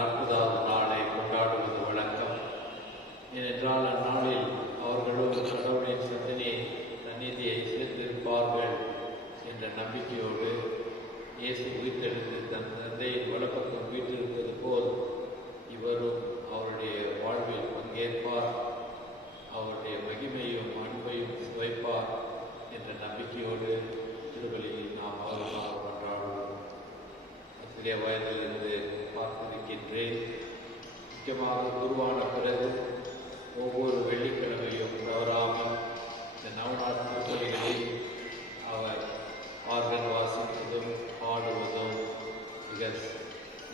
40வது நாளை கொண்டாடுவது வழக்கம். ஏனென்றால் அந்நாளில் அவர்களும் கடவுளின் சந்நிதியை சேர்ந்திருப்பார்கள் என்ற நம்பிக்கையோடு இயேசு உயிர்த்தெழுந்து தன் தந்தையின் வலப்பக்கம் வீற்றிருப்பது போல் இவரும் அவருடைய வாழ்வில் பங்கேற்பார், அவருடைய மகிமையும் அன்பையும் சுவைப்பார் என்ற நம்பிக்கையோடு திருப்பலியை நாம் அவர்களாக கொண்டாடுவோம். சிறிய வயதிலிருந்து பார்த்திருக்கின்றேன். முக்கியமாக குருவான பிறகு ஒவ்வொரு வெள்ளிக்கிழமையும் தவறாமல் இந்த நவநாள் திருப்பலிகளில் அவர் ஆர்கன் வாசிப்பதும் பாடுவதும் மிக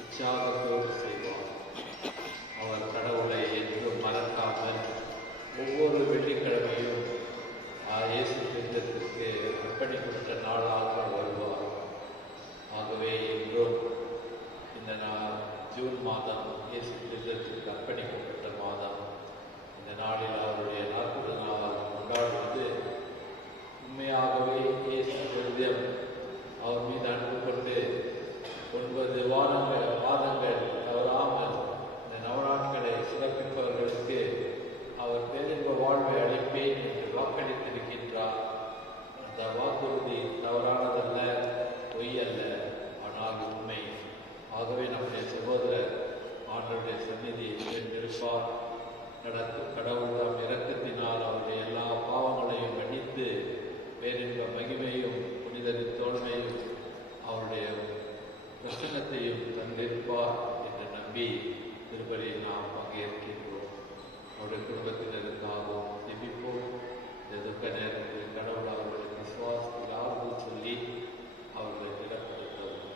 உற்சாகத்தோடு செய்வார். அவர் கடவுளை என்றும் மறக்காமல் ஒவ்வொரு வெள்ளிக்கிழமையும் இயேசு திட்டத்திற்கு அர்ப்பணிக்கப்பட்ட நாளாக வருவார். ஆகவே இன்றும் இந்த ஜூன் மாதம் இயேசு திட்டத்திற்கு அர்ப்பணிக்கப்பட்ட மாதம். இந்த நாளில் அவருடைய 40 நாள் கொண்டாடுவது உண்மையாகவே இயேசு விருதம் அவர் மீது அன்பு கொண்டு 9 வாதங்கள் தவறாமல் இந்த நவநாட்களை சிறப்பிப்பவர்களுக்கு அவர் பேரின்ப வாழ்வை அளிப்பேன் என்று வாக்களித்திருக்கின்றார். அந்த வாக்குறுதி தவறானதல்ல, பொய் அல்ல, ஆனால் உண்மை. ஆகவே நம்முடைய சகோதரர் ஆண்டவருடைய சந்நிதியை சேர்ந்திருப்பார். கடவுள் தம் இரக்கத்தினால் அவருடைய எல்லா பாவங்களையும் மன்னித்து பேரின்ப மகிமையும் புனிதரின் தோல்மையும் அவருடைய பிரசன்னத்தையும் தந்திருப்பார் என்று நம்பி திருப்பலியில் நாம் பங்கேற்கின்றோம். அவருடைய குடும்பத்தினருக்காகவும் ஜெபிப்போம். இந்த துக்க நேரத்தில் கடவுள் அவர்களுடைய விசுவாசத்தில் ஆறுதல் சொல்லி அவர்களை திடப்படுத்தவும்.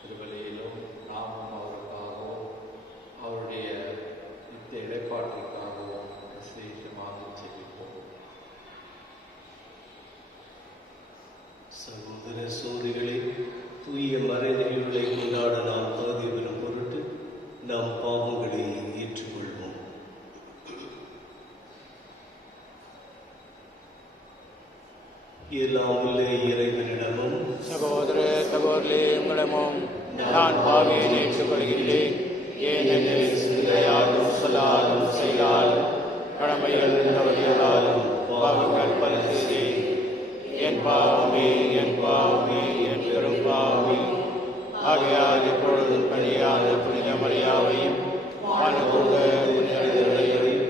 திருப்பலியிலும் நாமும் அவருக்காகவும் அவருடைய நித்திய இடைப்பாட்டிற்காகவும் விசேஷமாக ஜெபிப்போம். சகோதர சோதரிகளே, தூய மறைநெறிகளை கொண்டாட நாம் தகுதி பெறும் பொருட்டு நாம் பாவங்களை ஏற்றுக்கொள்வோம். எல்லாம் உள்ள இறைவனிடமும் சகோதர சகோதரி உங்களிடமும் நான் பாவியை ஏற்றுக்கொள்கிறேன். ஏனெனில் சிந்தையாலும் சொல்லாலும் செயலாலும் கடமைகள் தவறியதாலும் பாவங்கள் பல செய்தேன். என் பாவமே என் பாவமே என் பெரும் பாவமே. ஆகையால் இப்பொழுதும் பணியாத புனித மரியாவையும் வானதூத புனிதர்களையும்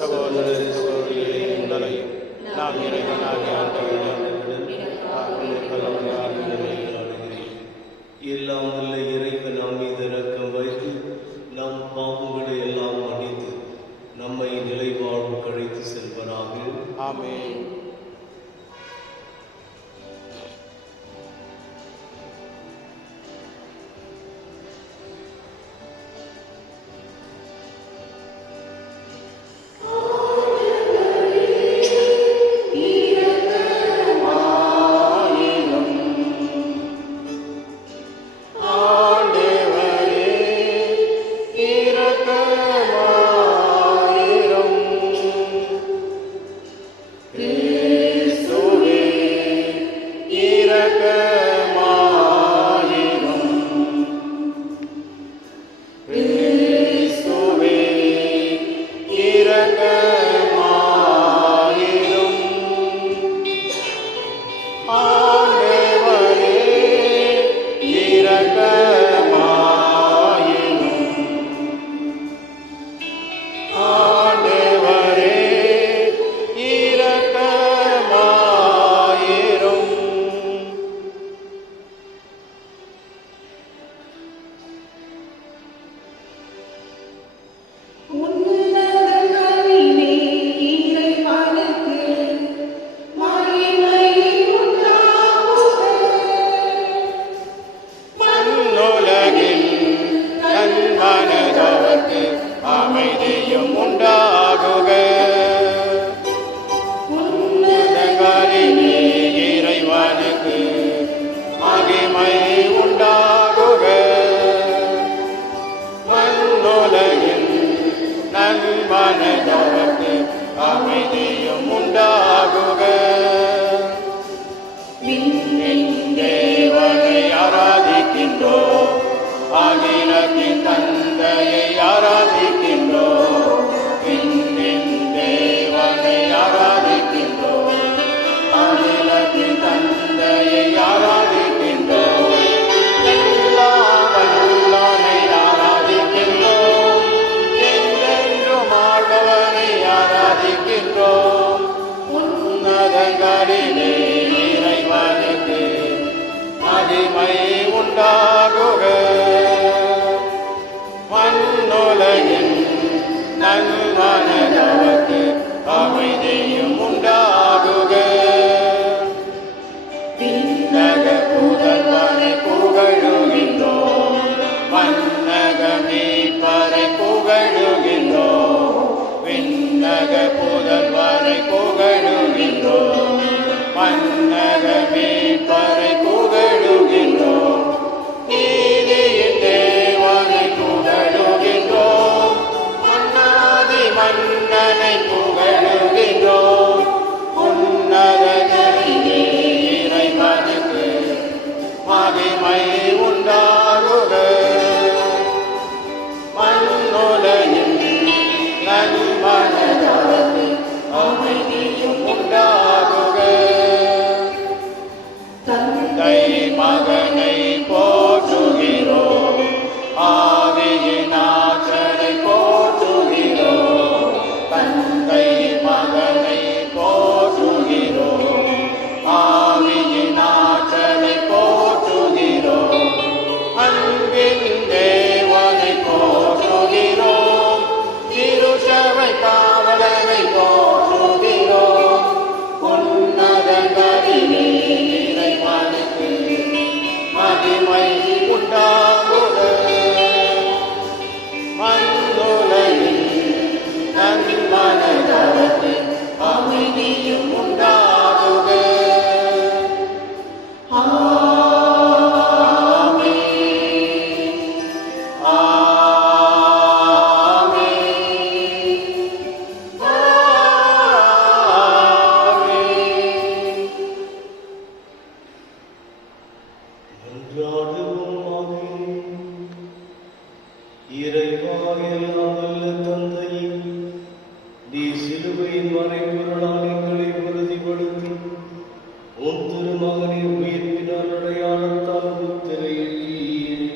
சகோதர சகோதரிகளை உங்களையும் நாம் இறைவனாகிய ஆண்டவரிடம் எல்லாம் உள்ள இறைவன் நாம் மீது இரக்கம் வைத்து நம் பாவங்களை எல்லாம் மன்னித்து நம்மை நிலைவாழ்வு கழித்து செல்வராக. ஆமென். ஆகிலத்தின் தந்தை இறைவா எல்லாம் வல்ல தந்தையே, நீ சிலுவையின் மறைபொருளால் எங்களை உறுதிப்படுத்தி உன் திருமகனின் உயிர்ப்பினால் அடையாளத்தால் முத்திரையிட்டீரே.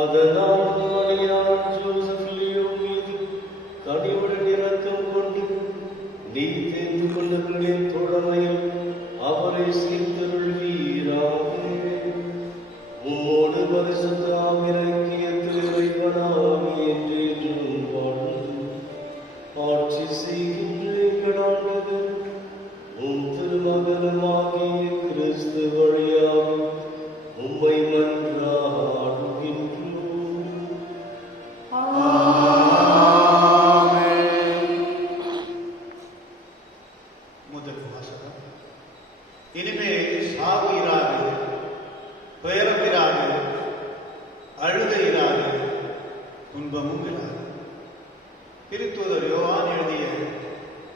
அதனால் முதலாளியான ஜோசப் லியோ மீது கனிவுடன் இரக்கம் கொண்டு நீ தெரிந்து கொண்டவர்களின் தோழமையில் அவரை சேர்த்தருள்வீராக. உம்மோடு பரிசுத்த ஆவியானவரின் இறைவனாகி என்றென்றும் வாழ்ந்து ஆட்சி செய்கின்ற எங்கள் ஆண்டவர் உம் திருமகனுமாகிய கிறிஸ்து வழியாக உம்மை மன்றாடுகின்றோம். முதல் வாசகம். இனிமே சாவு இராது, துயரம் இராது, அழுகை இராது, துன்பமும் இராது. திருத்தூதர் யோவான் எழுதிய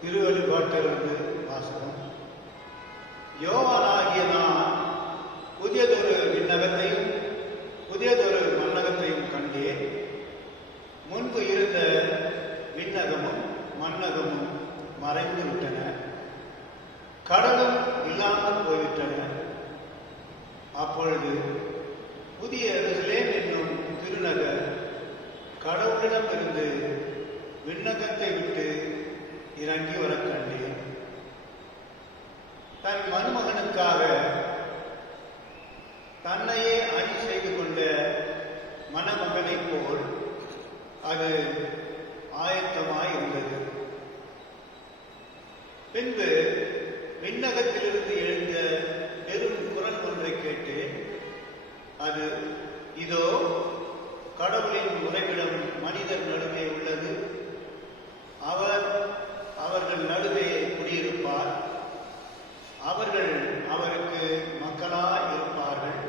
திருவெளிப்பாட்டிலிருந்து வாசகம். யோவானாகிய நான் புதியதொரு விண்ணகத்தையும் புதியதொரு மண்ணகத்தையும் கண்டேன். முன்பு இருந்த விண்ணகமும் மண்ணகமும் மறைந்து விட்டன, கடலும் இல்லாமல் போய்விட்டன. அப்பொழுது புதிய எருசலேம் என்னும் திருநகர் கடவுளிடமிருந்து விண்ணகத்தை விட்டு இறங்கி வர கண்டேன். தன் மருமகனுக்காக தன்னையே அணி செய்து கொண்ட மணமகனைப் போல் அது ஆயத்தமாயிருந்தது. பின்பு விண்ணகத்திலிருந்து எழுந்த பெரும் குரல் ஒன்றை கேட்டேன். அது, இதோ கடவுளின் உறைவிடம் மனிதர் நடுவே உள்ளது, அவர் அவர்கள் நடுவே குடியிருப்பார், அவர்கள் அவருக்கு மக்களாய் இருப்பார்கள்,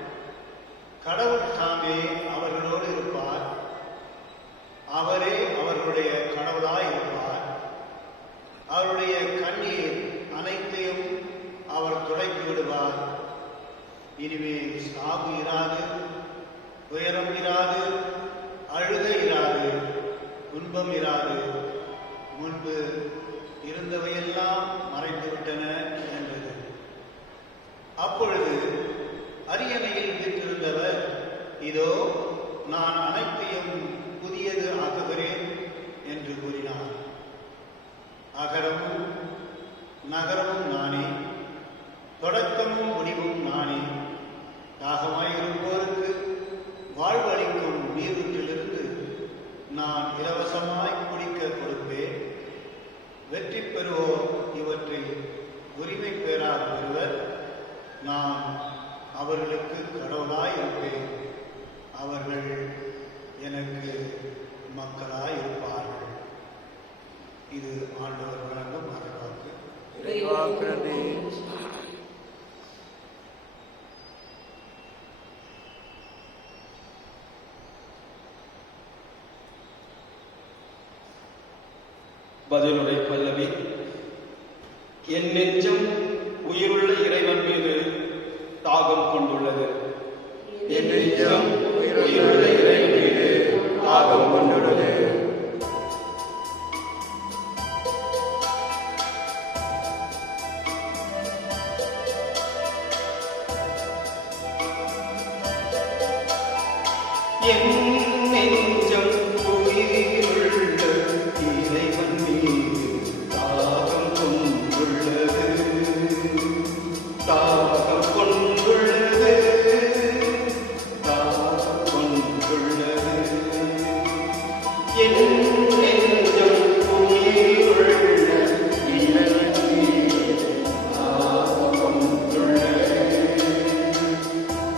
கடவுள் தாமே அவர்களோடு இருப்பார், அவரே அவர்களுடைய கடவுளாய் இருப்பார். அவருடைய கண்ணீர் அனைத்தையும் அவர் துடைத்து விடுவார். இனிமேல் சாவு இராது, துயரம் இராது, அழுகை இராது, துன்பம் இராது, முன்பு இருந்தவையெல்லாம் மறைந்துவிட்டன என்றது. அப்பொழுது அரியணையில் வீற்றிருந்தவர், இதோ நான் அனைத்தையும் புதியது ஆக்குகிறேன் என்று கூறினார். அகரமும் நகரமும் நானே, தொடக்கமும் முடிவும் நானே. தாகமாயிருப்போருக்கு வாழ்வளிக்கும் நீரூற்றிலிருந்து நான் இலவசமாய் குடிக்க கொடுப்பேன். வெற்றி பெறுவோர் இவற்றை உரிமை பெறாத பெறுவர். நான் அவர்களுக்கு கடவுளாய் இருப்பேன், அவர்கள் எனக்கு மக்களாய் இருப்பார்கள். இது ஆண்டவர் வழங்கும் அருள்வாக்கு. பதிலுரை பல்லவி. என் நெஞ்சம் உயிருள்ள இறைவன் மீது தாகம் கொண்டுள்ளது. என் நெஞ்சம் உயிருள்ள இறைவன் மீது தாகம் கொண்டுள்ளது. என் நெஞ்சம் உயிருள்ள இறைவன் மீது தாகம் கொண்டுள்ளது, தாகம் கொண்டுள்ளது, தாகம் கொண்டுள்ளது. என் நெஞ்சம் உயிருள்ள இறைவன் மீது தாகம் கொண்டுள்ளது,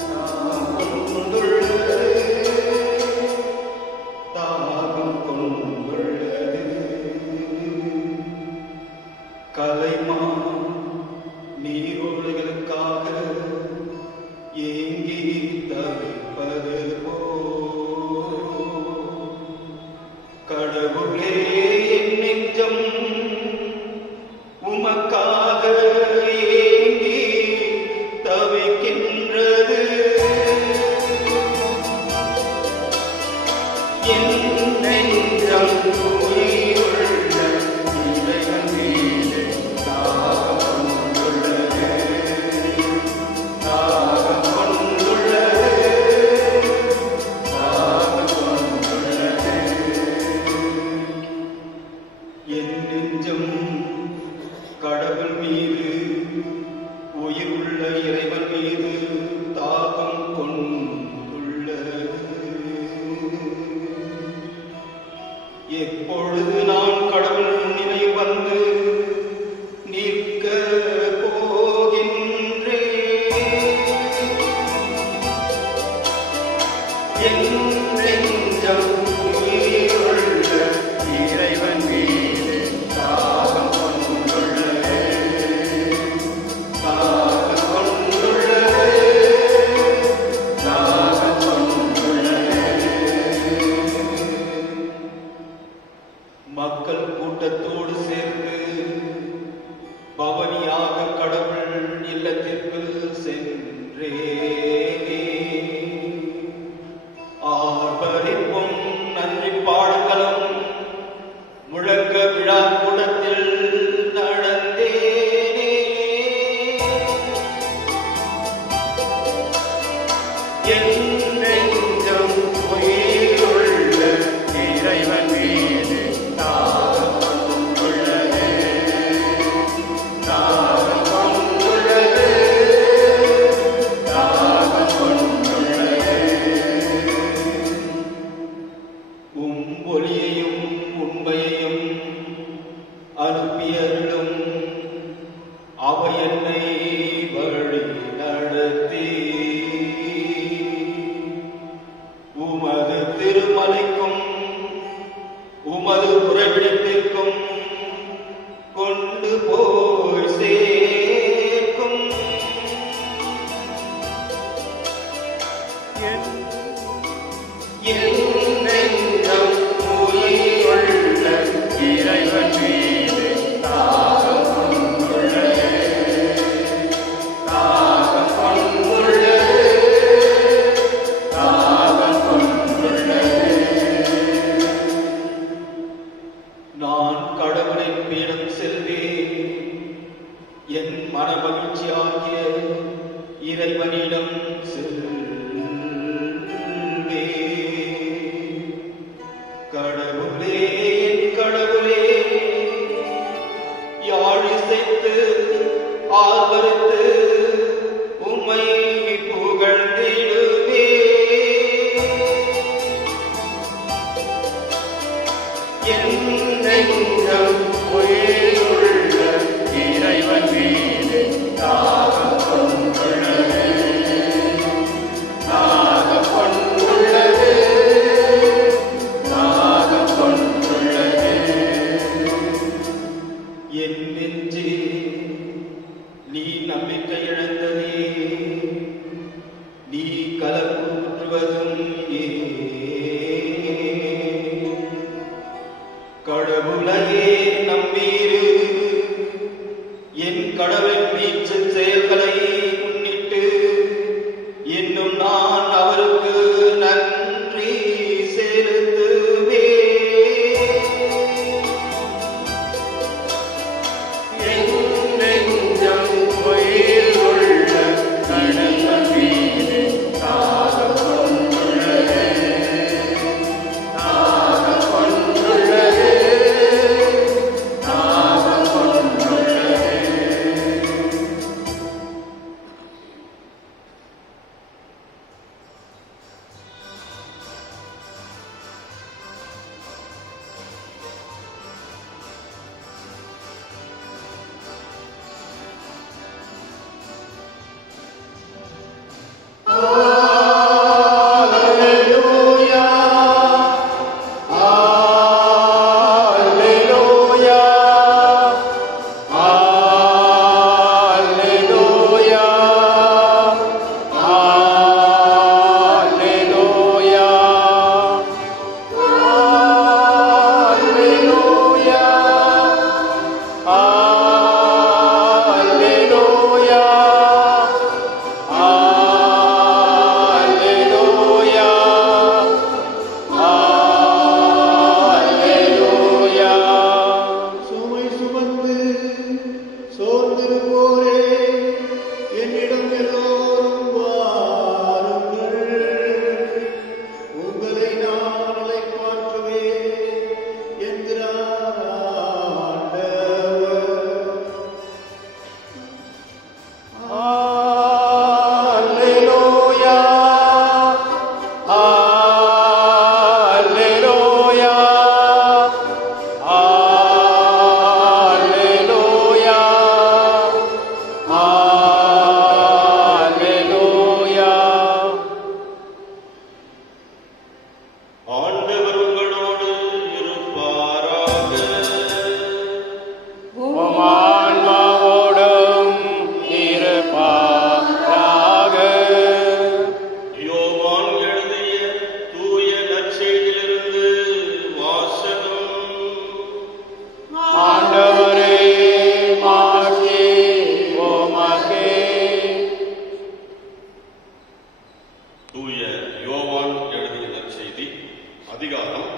தாகம் கொண்டுள்ளது, தாகம் கொண்டுள்ளது. கலைமா நீரோடைகளுக்காக ஏங்கி தவிப்பது போல் என் நெஞ்சம் உயிருள்ள இறைவன் மீது தாகம் கொண்டுள்ளது, தாகம் கொண்டுள்ளது, தாகம் கொண்டுள்ளது. என் நெஞ்சம் கடவுள் மீது, உயிருள்ள இறைவன் மீது தாகம் கொண்டுள்ளது. எப்பொழுது நான் கடவுள் நினைவு வந்து நிற்க போகின்றேன், என் நெஞ்சம் உயிருள்ள இறைவன் மீது தாகம் கொண்டுள்ளது, தாகம் கொண்டுள்ளது, தாகம் கொண்டுள்ளது. மக்கள் கூட்டத்தோடு சேர்ந்து பவனியாக கடவுள் இல்லத்திற்கு சென்றேனே. ஆர்ப்பரிப்பும் நன்றி பாடல்களும் முழக்க விழா கூடத்தில் நடந்தேனே. என் நெஞ்சம் உயிருள்ள இறைவன் மீது தாகம் கொண்டுள்ளது, தாகம் கொண்டுள்ளது, தாகம் கொண்டுள்ளது. ஒளியையும் உண்மையையும் அனுப்பியருளும், அவை என்னை வழி நடத்தி உமது திருமலைக்கும் உமது உறைவிடத்திற்கும் கொண்டு போய் சேர்க்கும். என் நெஞ்சம் உயிருள்ள இறைவன் மீது தாகம் கொண்டுள்ளது, தாகம் கொண்டுள்ளது, தாகம் கொண்டுள்ளது. நான் கடவுளின் பீடம் செல்வேன், என் மனமகிழ்ச்சியாகிய இறைவனிடம் செல்வேன். கடவுளே, என் கடவுளே, யாழிசைத்து ஆர்ப்பரித்து உம்மை புகழ்ந்திடுவே. என் நெஞ்சம் உயிருள்ள இறைவன் மீது தாகம் கொண்டுள்ளது, தாகம் கொண்டுள்ளது, தாகம் கொண்டுள்ளது. என் நெஞ்சே, நீ நம்பிக்கை இழந்ததே, நீ கலப்புற்றுவதும் கடவுளையே நம்பீரு, என் கடவுளின் மீட்சின் செயல்கள்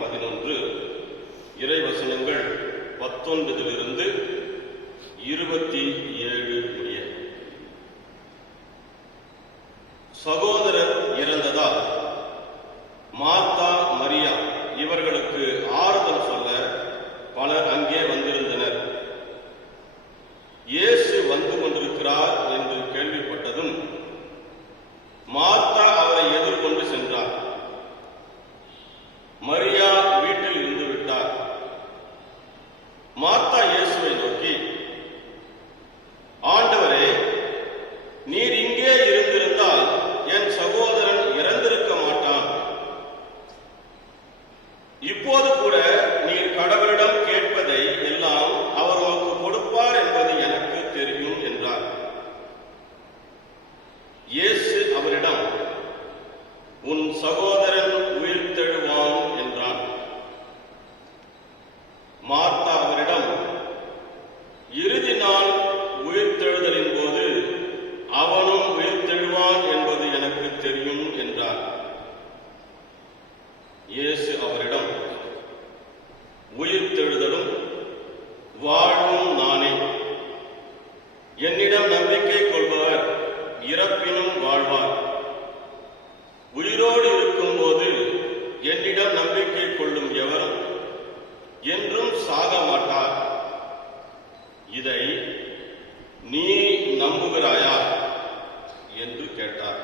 11 இறைவசனங்கள் 19 27 முடிய. சகோதரர் இறந்ததால் மார்த்தா மரியா இவர்களுக்கு ஆறுதல் சொல்ல பலர் அங்கே வந்திருந்தனர். இயேசு வந்து கொண்டிருக்கிறார் என்று கேள்விப்பட்டதும் மார்த்தா அவரை எதிர்கொண்டு சென்றார். மரியா வீட்டில் இருந்து விட்டார். மார்த்தா இயேசுவை நோக்கி, ஆண்டவரே, நீர் இங்கே இருந்திருந்தால் என் சகோதரன் இறந்திருக்க மாட்டான். இப்போது கூட நீர் கடவுளிடம் கேட்பதை எல்லாம் அவர் உமக்கு கொடுப்பார் என்பது எனக்கு தெரியும் என்றார். இயேசு அவரிடம், உன் சகோதரன் உயிர்த்தெழுவான் என்றான். மார்த்தா அவரிடம், இறுதி நாள் உயிர்த்தெழுதலின் போது அவனும் உயிர்த்தெழுவான் என்பது எனக்கு தெரியும் என்றார். இயேசு அவரிடம், உயிர்த்தெழுதலும் வாழ்வும் நானே. என்னிடம் நம்பிக்கை கொள்பவர் இறப்பினும் வாழ்வார். உயிரோடு இருக்கும் போது என்னிடம் நம்பிக்கை கொள்ளும் எவரும் என்றும் சாக மாட்டார். இதை நீ நம்புகிறாயா என்று கேட்டார்.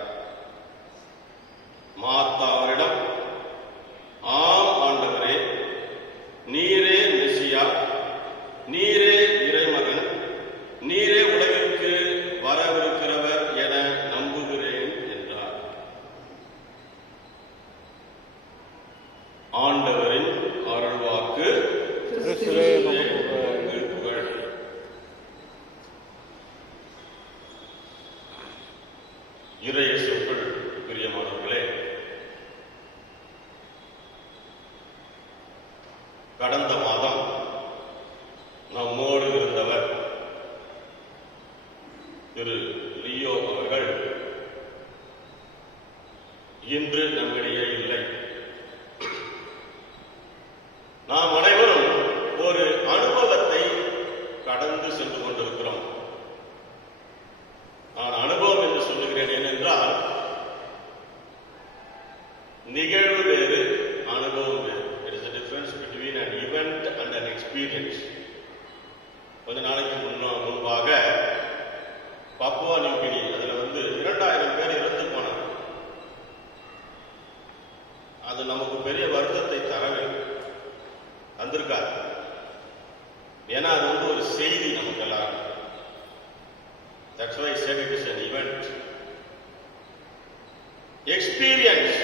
மார்த்தா அவரிடம், ஆம் ஆண்டவரே, நீரே மெசியா, நீரே இறைமகன், நீரே உலகிற்கு வரவிருக்கிறவர் என நம்புகிறேன் என்றார். ஆண்டவரின் அருள்வாக்கு. கிறிஸ்துவே உமக்கு புகழ். புகழ். இறையேசுவுக்குள் பிரியமானவர்களே, கடந்த மாதம் நம்மோடு இருந்தவர் திரு லியோ அவர்கள் இன்று நம்மிடையே இல்லை. நாம் அனைவரும் ஒரு அனுபவத்தை கடந்து சென்று கொண்டிருக்கிறோம். நான் அனுபவம் என்று சொல்லுகிறேன் ஏனென்றால் நிகழ்வு வேறு, அனுபவம் வேறு. There is a difference between an event and an experience. கொஞ்ச நாளைக்கு முன்பாக பப்புவா நியூகினி, அதுல 2000 பேர் இறந்து போனாங்க. அது நமக்கு பெரிய வருத்தத்தை தரவில்லை, வந்திருக்காரு. ஏன்னா அது ஒரு செய்தி நமக்கு எல்லாரும். That's why I said it is an event. Experience,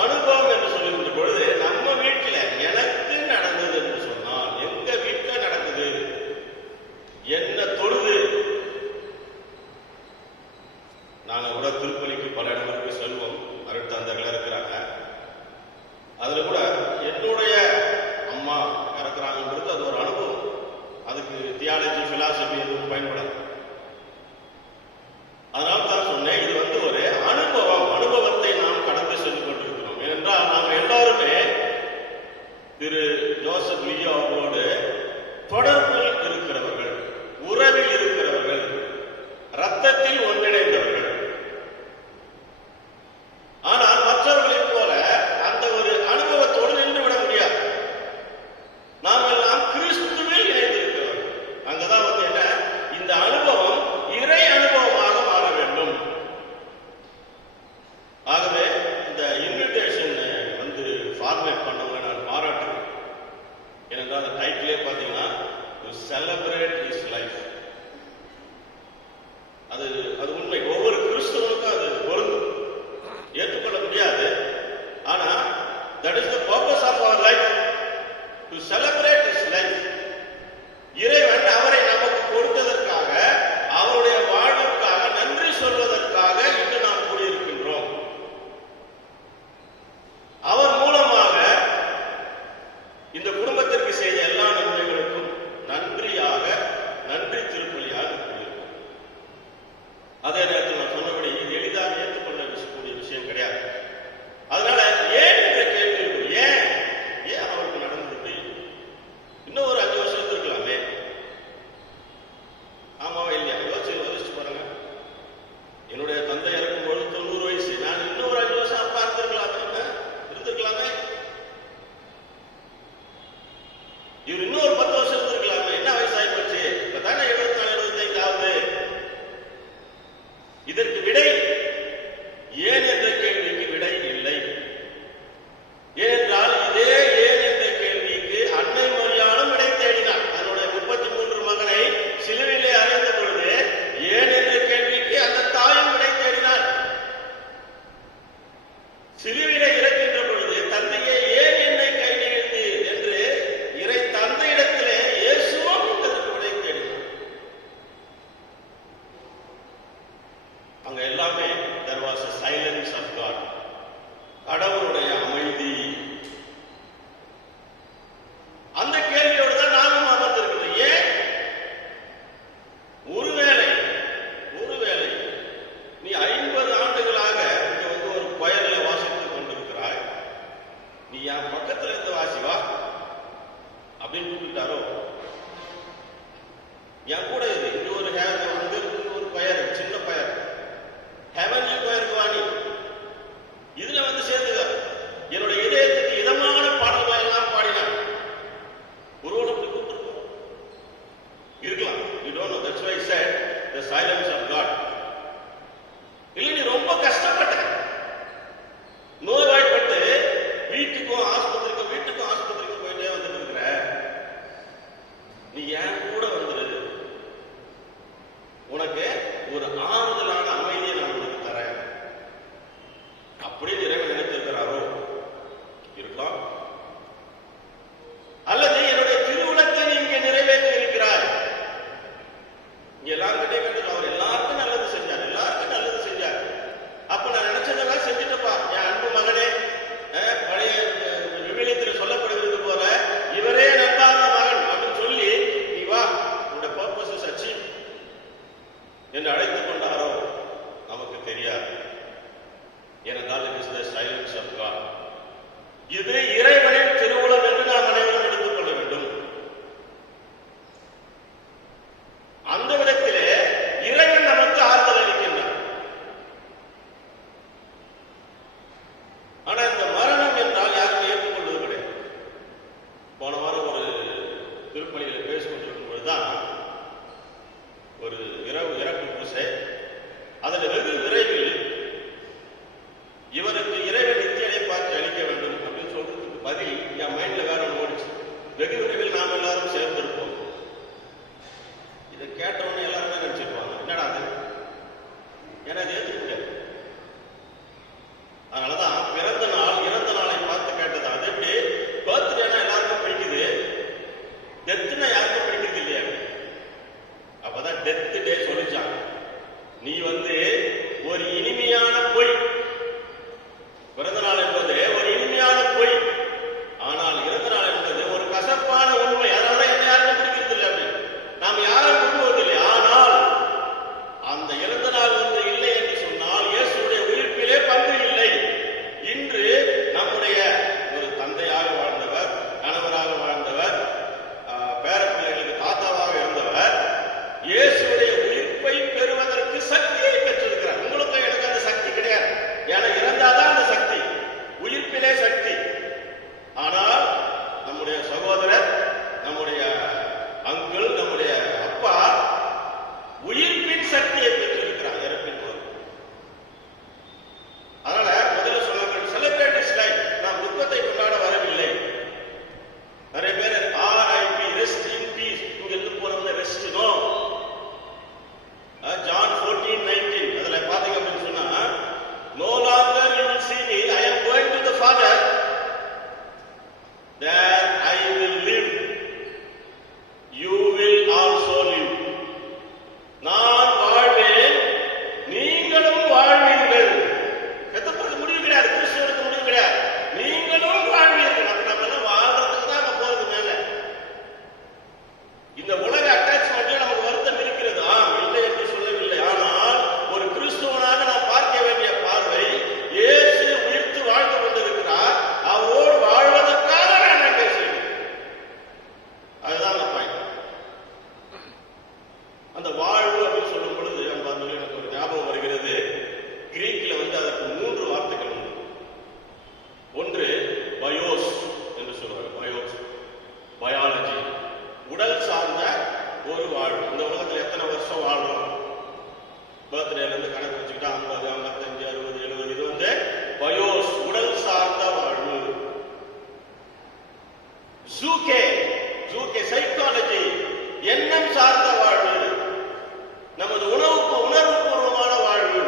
அனுபவம் என்று சொல்லுகின்ற பொழுது நம்ம வீட்டில் எனக்கு நடந்தது என்று சொன்னால், எங்க வீட்டில் நடக்குது, என்ன தொழுது. நாங்க கூட திருப்பலிக்கு பல இடங்களுக்கு செல்வோம், அருட்தந்தைகள் இருக்கிறாங்க. அதுல கூட என்னுடைய அம்மா இறக்குறாங்கன்றது அது ஒரு அனுபவம். அதுக்கு தியாலஜி, பிலாசபி எதுவும் பயன்படாது. அதனால தான் சொன்னேன், இது ஒரு அனுபவம். அனுபவத்தை நாம் கடந்து சென்று கொண்டிருக்கிறோம். ஏனென்றால் நாம் எல்லாருமே திரு ஜோசப் லியோ அவர்களோடு தொடர்பில் இருக்கிறவர்கள், உறவில் இருக்கிறவர்கள், ரத்தத்தில் ஒன்றிணைந்தவர்கள். ஆனால் மற்றவர்களைப் போல அந்த ஒரு அனுபவத்தோடு நின்று விட முடியாது. நாம் எல்லாம் கிறிஸ்துவில் இணைந்திருக்கிறோம். அங்கதான் என்ன, இந்த அனுபவம் இறை அனுபவமாக மாற வேண்டும். ஆகவே இந்த இன்விடேஷன் ஃபார்மேட் பண்ணவங்க நான் பாராட்டுறேன். ஏனென்றால் அந்த டைட்டிலே பார்த்தீங்கன்னா, டு செலிப்ரேட் ஹிஸ் லைஃப். அது உண்மை. ஒவ்வொரு கிறிஸ்தவனுக்கும் அது பொருந்தும், ஏற்றுக்கொள்ள முடியாது. ஆனா that is the purpose of our life, to celebrate his life. இறைவன் அவரை நமக்கு கொடுத்ததற்காக, அவருடைய வாழ்வுக்காக நன்றி சொல்வதற்காக இன்று நாம் கூடியிருக்கின்றோம். அவர் மூலமாக இந்த குடும்பத்திற்கு செய்த எல்லா நன்மைகளுக்கும் நன்றியாக, நன்றி திருப்பலியாக கூடியிருக்கிறோம். அதே நேரத்தில் நான் சொன்னபடி இது எளிதாக ஏற்றுக்கொள்ளக்கூடிய விஷயம் கிடையாது. அதனால ஏன் என்ற கேள்வி இருக்கு. ஏன் இவர் இன்னும் ஒரு 10 வருஷம் இருக்கலாமே, என்ன வயசாகி போச்சு, இப்பதானே 74 75 ஆகுது. இதற்கு விடை ஏன் என்ற கேள்விக்கு விடை இல்லை. ஏனென்றால் இதே ஏன் என்ற கேள்விக்கு அன்னை மரியாளும் விடை தேடினார். அதனுடைய 33 மகனை சிலுவையிலே அறைந்த பொழுது ஏன் என்ற கேள்விக்கு அந்த தாயும் விடை தேடினார். சிலுவையிலே இறக்கின்ற பொழுது தந்தையே ஏன் என்னை கை நீழ்ந்தீர் என்று இறை தந்தையிடத்திலே இயேசுவும் இதற்கு விடை தேடினார். அங்க எல்லாமே there was a silence of God. கடவுளுடைய அமைதி. அந்த கேள்வியோடு தான் நாமும் அமர்ந்திருக்கிறோம். ஏன்? ஒருவேளை நீ 50 ஆண்டுகளாக இங்க வந்து ஒரு கொயர்ல வாசித்துக் கொண்டிருக்கிறாய், நீ என் பக்கத்துல இருந்து வாசி வா அப்படின்னு கூப்பிட்டாரோ, என் கூட இது இங்க ஒரு வந்து ஒரு கொயர், சின்ன கொயர், ஹெவன்லி கொயருக்கு வாணி, இதுல வந்து சேர்ந்துக்க. என்னுடைய இதயத்துக்கு இதமான பாடல்கள் எல்லாம் பாடினார். ஒருவன் அப்படி கூப்பிட்டு இருக்கலாம். You don't know. That's why I said the silence of God. இல்லை, நீ ரொம்ப கஷ்டப்பட்ட, நோய்வாய்ப்பட்டு வீட்டுக்கும் ஆஸ்பத்திரிக்கும் போயிட்டே வந்துட்டு இருக்கிற, நீ என் கூட வந்துரு, உனக்கு ஒரு ஆறுதலான அமைதியை நான் உனக்கு தரேன் அப்படின்னு இறைவன் நினைத்திருக்கிறாரோ இருக்கலாம். அல்லது என்னுடைய திருவுளத்தை நீங்க நிறைவேற்றி இருக்கிறார். இங்க எல்லாருக்கிட்டே கேட்டு அவர் எல்லாருக்கும் நல்லது செஞ்சார். அப்ப நான் நினைச்சதெல்லாம் செஞ்சுட்டப்பா, என் அன்பு மகனே, பழைய விவிலியத்தில் சொல்லப்படுகிறது போல இவரே நம்பார்ந்த மகன் அப்படின்னு சொல்லி நீ வா, உன்னுடைய பர்பஸ் இஸ் அச்சீவ் என்று அழைத்துக் கொண்டாரோ நமக்கு தெரியாது. ஏனென்றால் it is the silence of God. இது இறைவனின் திருவுளம் என்று நாம் அனைவரும் எடுத்துக் கொள்ள வேண்டும். அந்த விதத்திலே இறைவன் நமக்கு ஆறுதல் அளிக்கின்றார். ஆனா இந்த மரணம் என்றால் யாரும் ஏற்றுக்கொள்வது கிடையாது. போன வாரம் ஒரு திருப்பலியில் பேசிக்கொண்டிருக்கும் பொழுதுதான் ஒரு இறப்பு பூசை, அதில் வெகு விரைவில் இவருக்கு இறைவன் நித்திய இளைப்பாற்றி அளிக்க வேண்டும் அப்படின்னு சொல்றதுக்கு பதில் என் மைண்ட்ல வேற ஒன்று ஓடிச்சு. வெகு விரைவில் நாம் எல்லாரும் சேர்ந்திருப்போம். இதை கேட்டவொன்னு எல்லாருமே நினைச்சிருப்பாங்க, என்னடா அது, ஏன்னா அது ஏற்றுக்க முடியாது. அதனாலதான் பிறந்த நாள் இறந்த நாளை பார்த்து கேட்டது. அது எப்படி பர்த்டேனா எல்லாருக்கும் பிடிக்குது, டெத்துனா யாருக்கும் பிடிக்கிறது இல்லையா? அப்பதான் டெத் டே சொல்லிச்சாங்க. நீ வந்து ஒரு இனிமையான பொய், பிறந்த நாள் என்பது ஒரு இனிமையான பொய், ஆனால் இறந்த நாள் என்பது ஒரு கசப்பான உண்மை. அதனால என்ன யாருக்கும் பிடிக்கிறது இல்லை அப்படின்னு நாம் யாரும் விரும்புவதில்லை. ஆனால் அந்த இறந்த நாள் ஒன்று இல்லை என்று சொன்னால் இயேசுடைய உயிர்ப்பிலே பங்கு இல்லை. இன்று நம்முடைய ஒரு தந்தையாக வாழ்ந்தவர், கணவராக வாழ்ந்தவர், பேர பிள்ளைகளுக்கு தாத்தாவாக இருந்தவர் இயேசுடைய உயிர்ப்பை பெறுவதற்கு சக்தியை பெற்றிருக்கிறார். உங்களுக்கு எனக்கு அந்த சக்தி கிடையாது. ஏன்னா இறந்தாதான் அந்த சக்தி, உயிர்ப்பிலே சக்தி. ஆனால் நம்முடைய சகோதரர், நம்முடைய அங்கிள், நம்முடைய அப்பா உயிர்ப்பின் சக்தியை பெற்றிருக்கிறார் இறப்பின் போது. அதனால முதல்ல சொல்ல வேண்டும், செலிப்ரேட் இஸ் லைஃப். நாம் துக்கத்தை கொண்டாட வரவில்லை. நிறைய பேர் RIP, ரெஸ்ட் இன் பீஸ், இங்க இருந்து போறவங்க ரெஸ்ட் நோ. John 14:19 அதுல பாத்தீங்க அப்படின்னு சொன்னா, no longer you will see me, I am going to the Father, there I will live, you will also live. நான் வாழ்வேன், நீங்களும் வாழ்வீர்கள். எத்தனை முடிவு கிடையாது, கிறிஸ்துவனுக்கு முடிவு கிடையாது. நீங்களும் வாழ்வீர்கள். நம்ம எல்லாம் வாழ்றதுக்கு தான் நம்ம போறது மேல. இந்த உலக அட்டாச்மெண்ட்ல நமக்கு வருத்தம் இருக்கிறது, இல்லை என்று சொல்லவில்லை. ஆனால் ஒரு கிறிஸ்துவனாக நாம் பார்க்க வேண்டிய பார்வை, இயேசு உயிர்த்து வாழ்ந்து கொண்டிருக்கிறார், அவரோடு வாழ்வதற்காக நான் அங்கே ஜூகே சைக்காலஜி, எண்ணம் சார்ந்த வாழ்வு, நமது உணர்வுபூர்வமான வாழ்வு.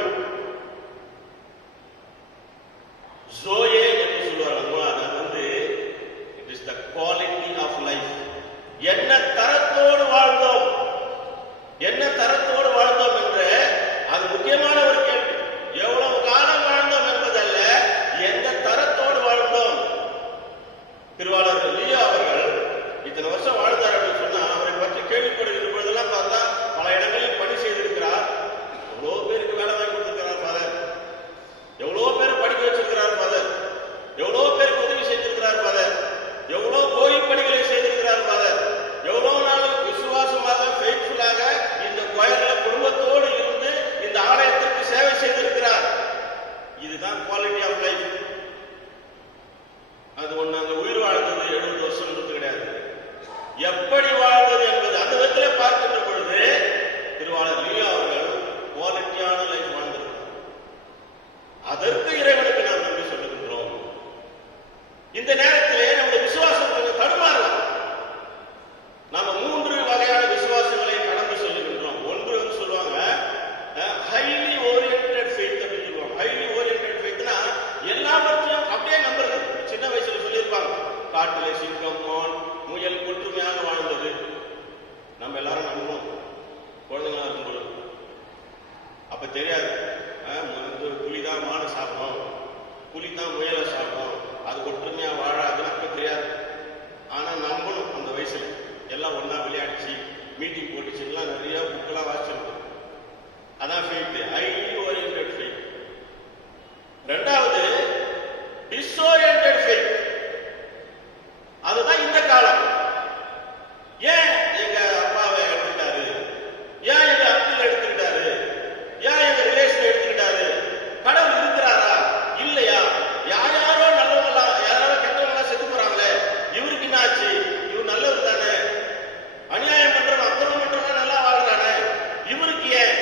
ஜோயே என்று சொல்லுவாங்க. அது it is the quality of life. என்ன தரத்தோடு வாழ்ந்தோம் என்ற அது முக்கியமான ஒரு கேள்வி. எவ்வளவு காலம் வாழ்ந்தோம் என்பதல்ல, எந்த தரத்தோடு வாழ்ந்தோம். திருவாளர் லியோ அவர்கள் இத்தனை வருஷம் வாழ்ந்தார் அப்படின்னு சொன்னா, அவரை பற்றி கேள்விப்படுகிற பொழுதெல்லாம் பார்த்தா பல இடங்களில் பணி செய்திருக்கிறார். எவ்வளோ பேருக்கு வேலை வாங்கி கொடுத்திருக்கிறார் ஃபாதர், எவ்வளோ பேர் படிக்க வச்சிருக்கிறார் ஃபாதர், எவ்வளோ பேருக்கு உதவி செய்திருக்கிறார் ஃபாதர், எவ்வளோ கோயில் பணிகளை செய்திருக்கிறார் ஃபாதர், எவ்வளோ நாள் விசுவாசமாக ஃபெய்த்ஃபுல்லாக இந்த கோயில்ல குடும்பத்தோடு இருந்து இந்த ஆலயத்திற்கு சேவை செய்திருக்கிறார். இதுதான் குவாலிட்டி ஆஃப் லைஃப். அது ஒண்ணு அங்க உயிர் வாழ்ந்தது 70 வருஷம் கிடையாது, எப்படி வாழ்ந்தது என்பது அந்த விதத்தில் பார்க்கின்ற பொழுது திருவாளர் லியோ அவர்கள் குவாலிட்டியான லைஃப் வாழ்ந்திருக்கிறார். அதற்கு இறைவனுக்கு நாம் நன்றி சொல்லுகின்றோம். இந்த நேரத்திலே நம்முடைய விசுவாசம் கொஞ்சம் தடுமாறலாம். நாம 3 வகையான விசுவாசங்களை கடந்து சொல்லுகின்றோம். ஒன்று சொல்லுவாங்க ஹைலி ஓரியன்டட் ஃபெய்த் அப்படின்னு சொல்லுவாங்க. ஹைலி ஓரியன்டட் ஃபெய்த்னா எல்லாவற்றையும் அப்படியே நம்புறது. சின்ன வயசுல சொல்லியிருப்பாங்க, காட்டிலே சிங்கம், மான், முயல் ஒற்றுமையாக வாழ்ந்தது. நம்ம எல்லாரும் நம்புவோம் குழந்தைங்களா இருக்கும்போது. அப்ப தெரியாது புலிதான் மானை சாப்பிடும், புலிதான் முயலை சாப்பிடும், அது ஒற்றுமையா வாழாதுன்னு அப்ப தெரியாது. ஆனா நம்பணும். அந்த வயசுல எல்லாம் ஒன்னா விளையாடிச்சு, மீட்டிங் போட்டுச்சு, எல்லாம் நிறைய புக்கெல்லாம் வாசிச்சிருக்கோம். அதான் ஃபெய்த், ஹைலி ஓரியன்டட் ஃபெய்த். ரெண்டாவது டிஸ்ஓரியன்டட் ஃபெய்த். அதுதான் இந்த காலம். ஏன் எங்க அப்பாவை எடுத்துக்கிட்டாரு, ஏன் எங்க அங்கிள் எடுத்துக்கிட்டாரு, ஏன் எங்க ரிலேஷன் எடுத்துக்கிட்டாரு, கடவுள் இருக்கிறாரா இல்லையா, யாரோ நல்லவங்களா யாரோ கெட்டவங்களா செத்து போறாங்களே, இவருக்கு என்ன ஆச்சு, இவர் நல்லவர் தானே, அநியாயம் பண்றவன் அப்புறம் பண்றவன் நல்லா வாழ்றானே, இவருக்கு ஏன்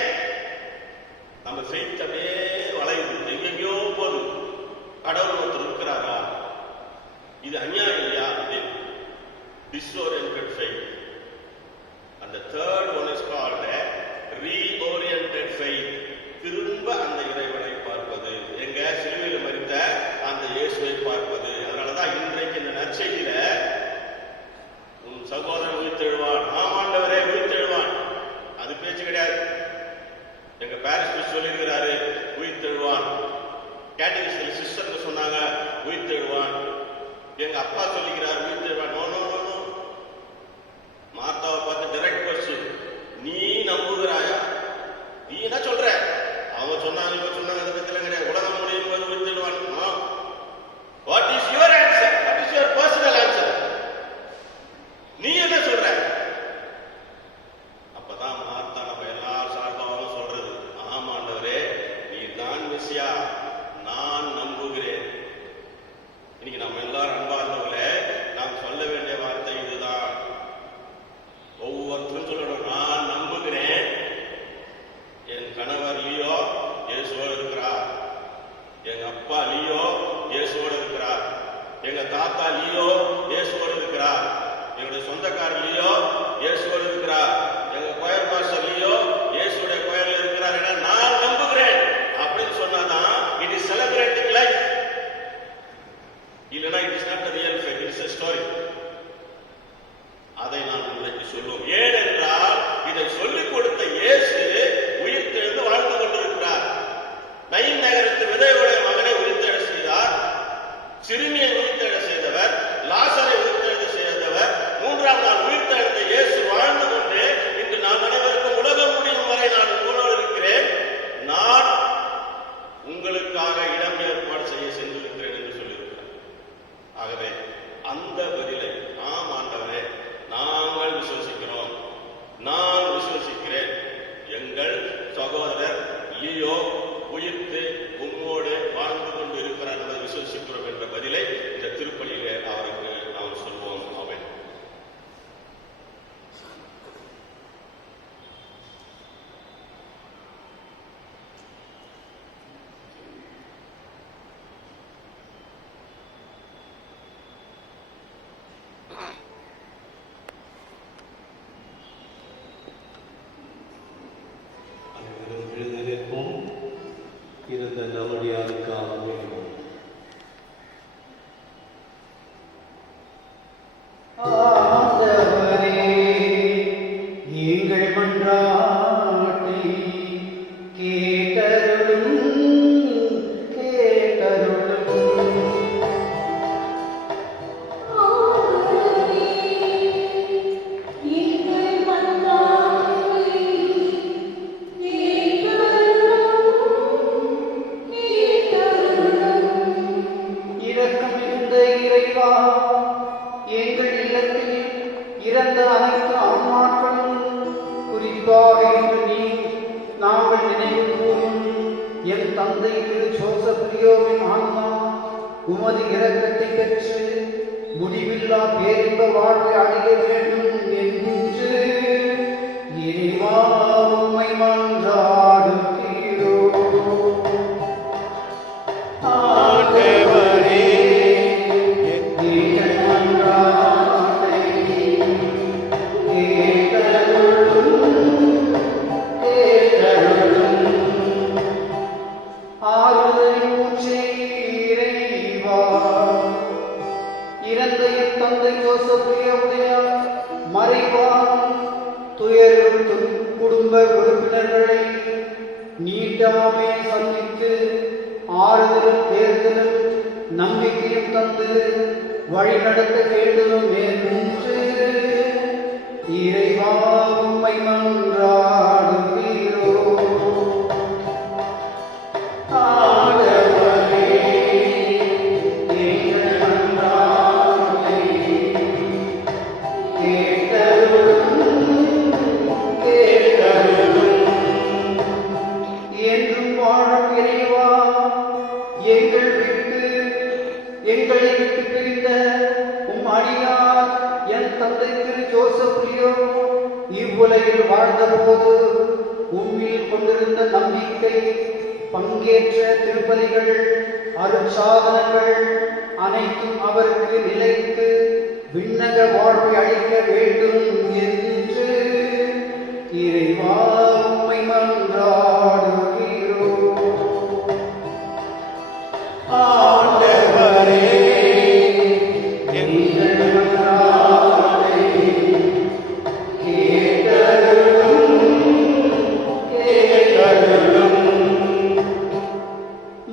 இறந்த அனைத்து ஆன்மாக்களும் குறிப்பாக இன்று நீ நாங்கள் நினைவு கூறும் என் தந்தை திரு ஜோசப்ரியோவின் ஆன்மா உமது இரக்கத்தை பெற்று முடிவில்லா பேரின்ப வாழ்வை அடைய வேண்டும் என்று இறைவா உம்மை மன்றாடுகிறோ. ஆண்டவரே, எங்கள் மன்றாட்டை கேட்டருளும். ஆறுதலின் ஊற்றே இறைவா, இறந்த என் தந்தை ஜோசப்ரியோவுடைய மறைவான துயரும் குடும்ப உறுப்பினர்களை நீட்டாமே சந்தித்து ஆறுதலும் தேர்தலும் நம்பிக்கையும் தந்து வழிநடத்த வேண்டும் என்று இறைவா உம்மை மன்றாடுகிறோ. ஆண்டவரே, எங்கள் மன்றாட்டை என்றும் வாழும் இறைவா, எங்களை விட்டு பிரிந்த உம் அடியார் என் தந்தை திரு ஜோசப்ரியோ இவ்வுலகில் வாழ்ந்தபோது உம்மில் கொண்டிருந்த நம்பிக்கை, பங்கேற்ற திருப்பலிகள், அருட்சாதனங்கள் அனைத்தும் அவருக்கு நிலைத்து விண்ணக வாழ்வை அளிக்க வேண்டும் என்று இறைவா உம்மை மன்றாடுகிறோ. ஆண்டவரே, எங்கள் மன்றாட்டை கேட்டருளும்.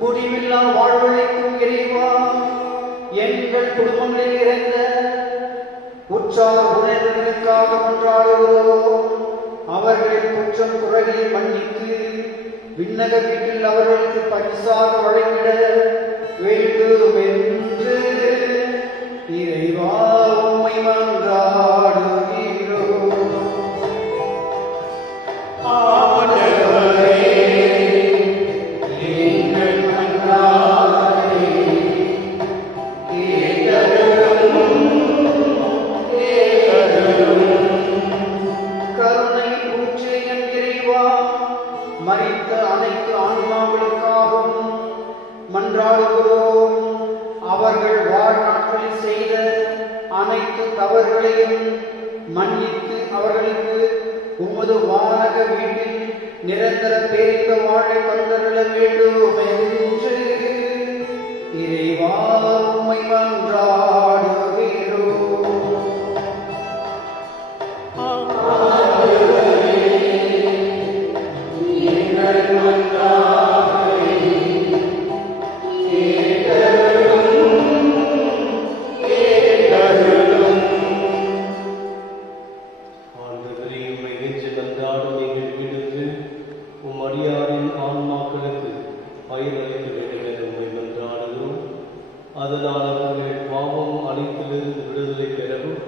முடிவில்லா வாழ்வழிக்கும் இறைவா, எங்கள் குடும்பங்களில் இறந்த உற்றார் உறவினர்களுக்காக மன்றாடுகிறோம். அவர்களின் குற்றம் குறைகளை மன்னித்து விண்ணக வீட்டில் அவர்களுக்கு பரிசாக வழங்கிட வேண்டும் என்று இறைவா உம்மை மன்றாடுகிறோம். ஆண்டவரே, எங்கள் மன்றாட்டை கேட்டருளும். கருணை ஊற்று என் இறைவா, மரித்த அனைத்து ஆன்மாக்களுக்காகவும் மன்றாடுகிறோம். அவர்கள் வாழ்நாட்களில் செய்த அனைத்து தவறுகளையும் மன்னித்து அவர்களுக்கு உமது வானக வீட்டில் நிரந்தர பேரின்ப வாழை தந்தருள வேண்டும் என்று இறைவா உம்மை மன்றாடுகிறோம். எங்கள் மன்றாட்டை கேட்டருளும். ஆண்டவரே, உம்மை நெஞ்சு நன்றாடும் எங்கள் வீடுக்கு உம் அடியாரின் ஆன்மாக்களுக்கு பயனளிக்க வேண்டும் என உம்மை மன்றாடுகிறோம். அதனால் அவர்கள் பாவம் அனைத்திலிருந்து விடுதலை பெறவும்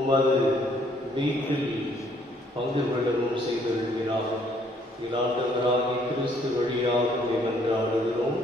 உமது மீட்பில் பங்கு கொள்ளவும் செய்திருக்கிறார். இலாண்டவராகிய கிறிஸ்து வழியாக உம்மை மன்றாடுகிறோம்.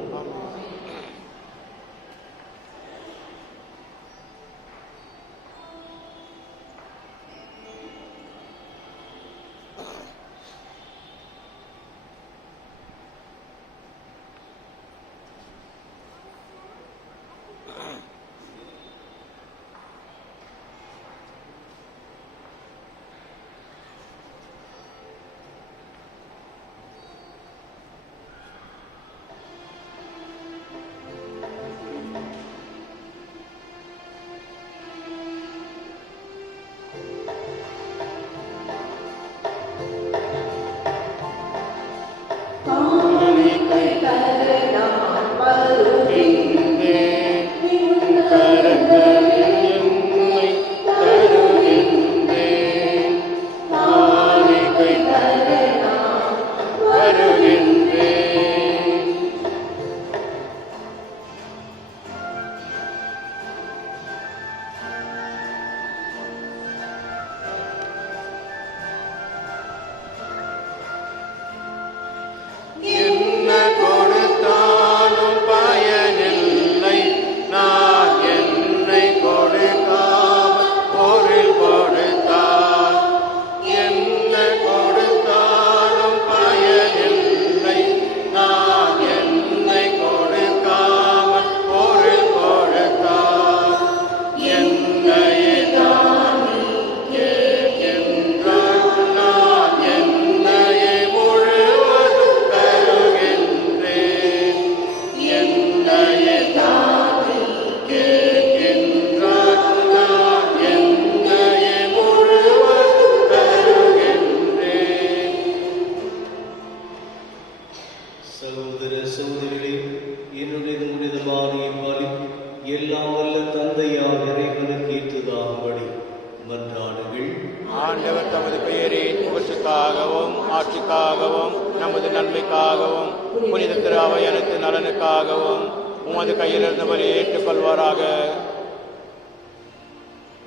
ஆண்டவர் தமது பெயரின் புகழ்ச்சிக்காகவும் ஆட்சிக்காகவும் நமது நன்மைக்காகவும் புனித திரு அவை அனைத்து நலனுக்காகவும் உமது கையிலிருந்தவரை ஏற்றுக்கொள்வாராக.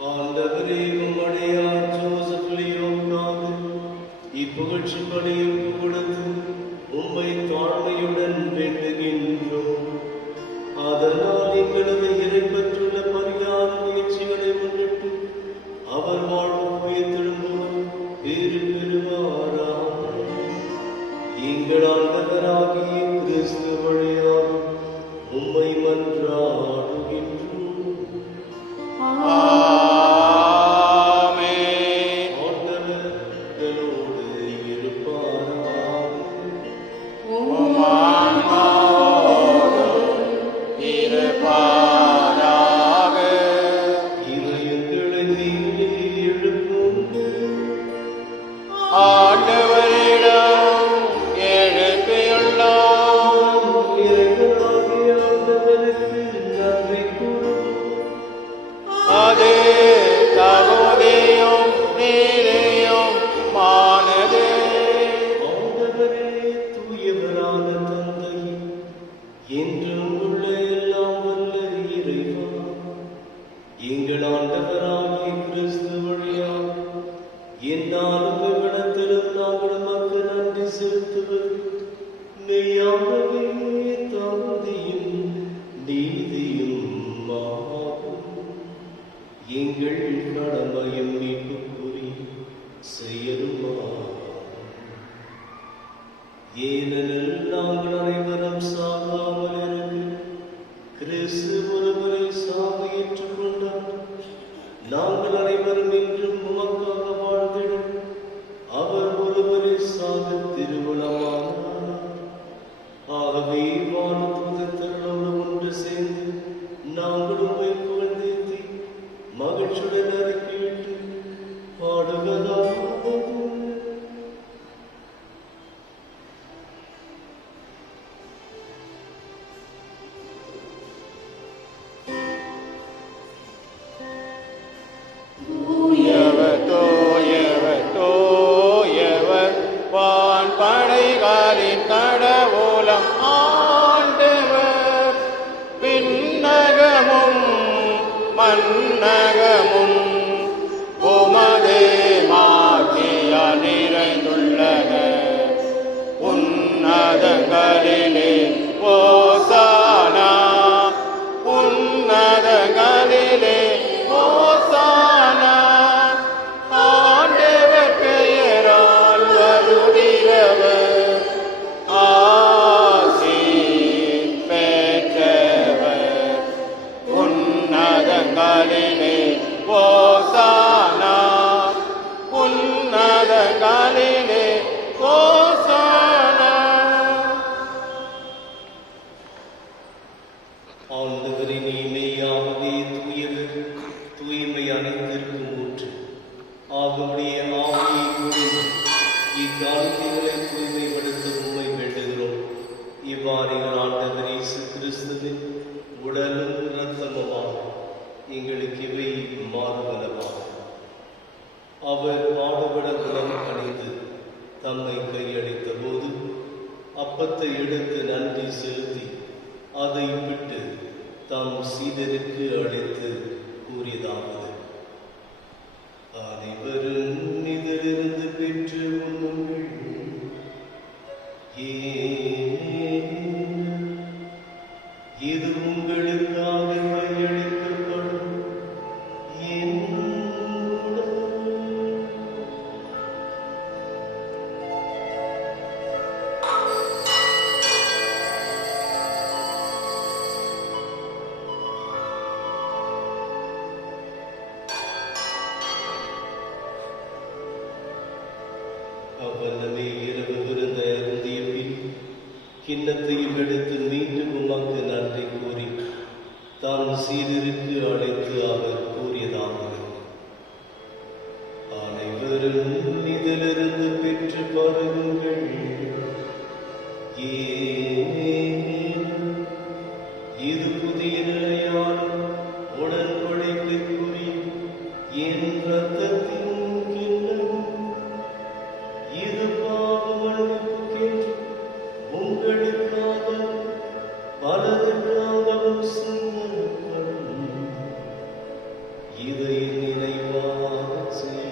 ஆண்டவரே, உம்முடையார் ஜோசப் லியோவுக்காக இப்புகழ்ச்சி பணியை கொடுத்து உம்மை தாழ்மையுடன் வேண்டுகின்றோம். அதனால் எங்களது இறைப்பற்றுள்ள பரிகார முயற்சிகளை முன்னிட்டு அவர் வாழ்வு உயிர்த்தெழும்போது பேறு பெறுவாராக. எங்கள் ஆண்டவராகிய கிறிஸ்து வழியாக உம்மை மன்றாடுகின்றோம். ஆமென். ஆண்டவர்களோடு இருப்பாராக. உம் ஆன்மாவோடும் இருப்பாராக. இதயங்களை நீங்களே எழுப்புங்கள். ஆண்டவரிடம் எழுப்பியுள்ளோம். இறைவனாகிய ஆண்டவருக்கு நன்றி கூறுவோம். அது தகுதியும் நீதியும் மானது. ஆண்டவரே, தூயவரான தந்தை, என்றும் உள்ள எல்லாம் வல்ல இறைவா, எங்கள் ஆண்டவராகிய கிறிஸ்து வழியாக என்னாலும் எவ்விடத்திலும் நாங்கள் உமக்கு நன்றி செலுத்துவது மெய்யாகவே தகுதியும் நீதியும் ஆகும். எங்கள் கடமையும் மீட்புக்குரிய செயலுமாகும். ஏனெனில் நாங்கள் அனைவரும் சாகாமல் இருக்க கிறிஸ்து ஒருவரை சாக ஏற்றுக்கொண்டார். நாங்கள் அனைவரும் இன்றும் உமக்காக வாழ்ந்திடும் அவர் ஒருவரை சாக திருவுளமானார். ஆகவே வானதூதர்களோடு ஒன்று சேர்ந்து நாங்கள் உம்மை புகழ்ந்தேத்தி மகிழ்ச்சியுடன் அறிக்கையிட்டு பாடுவதாவது. தூயவர் தூயவர் தூயவர் வான்படைகளின் கடவுளம் ஆண்டவர். விண்ணகமும் மன்னகமும் உமது மாட்சியால் நிறைந்துள்ளன. உன்னதங்களிலே ஓசானா, உன்னதங்களிலே ஓசானா. ஆண்டவர் பெயரால் வருகிறவர் ஆசி பெற்றவர். உன்னதங்களிலே ஓசானா, உன்னதங்களிலே ஓசானா. ஆண்டவரே, நீ மெய்யாகவே தூயவர், தூய்மை அனைத்திற்கும் ஊற்று. ஆகவுடைய ஆவியை கொண்டு இக்காரியங்களை தூய்மைப்படுத்த உம்மை வேண்டுகிறோம். இவ்வாறு எங்கள் ஆண்டவர் இயேசு கிறிஸ்துவின் உடலும் இரத்தமுமாக எங்களுக்கு இவை மாறுவனவாக. அவர் பாடுபட உடல் அணிந்து தம்மை கையளித்த போது அப்பத்தை எடுத்து நன்றி செலுத்தி அதை விட்டு தம் சீடருக்கு அளித்து கூறியதாவது: அனைவரும் இதிலிருந்து பெற்று உண்ணுங்கள். ஏனெனில் இது உங்களுக்காக கையளிக்கப்படும் என் உடல். அவ்வண்ணமே இரவு விருந்தை அருந்திய பின் கிண்ணத்தையும் எடுத்து மீண்டும் உமக்கு நன்றி கூறி தாம் சீடருக்கு அழைத்து அவர் கூறியதாவது: அனைவரும் இதிலிருந்து பெற்று பருகுங்கள். ஏனெனில் இது புதிய நிலையான உடன்படிக்கைக்குரிய என் இரத்தத்தின் கிண்ணம். என் நினைவாகச் செய்யும்.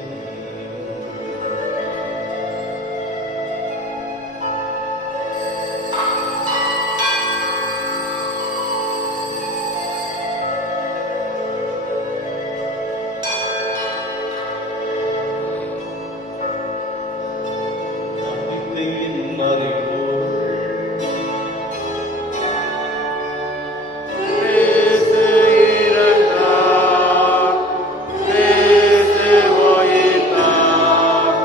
நம்பிக்கையின் மறைபொருள் கிறிஸ்து இறந்தார், கிறிஸ்து உயிர்த்தார்,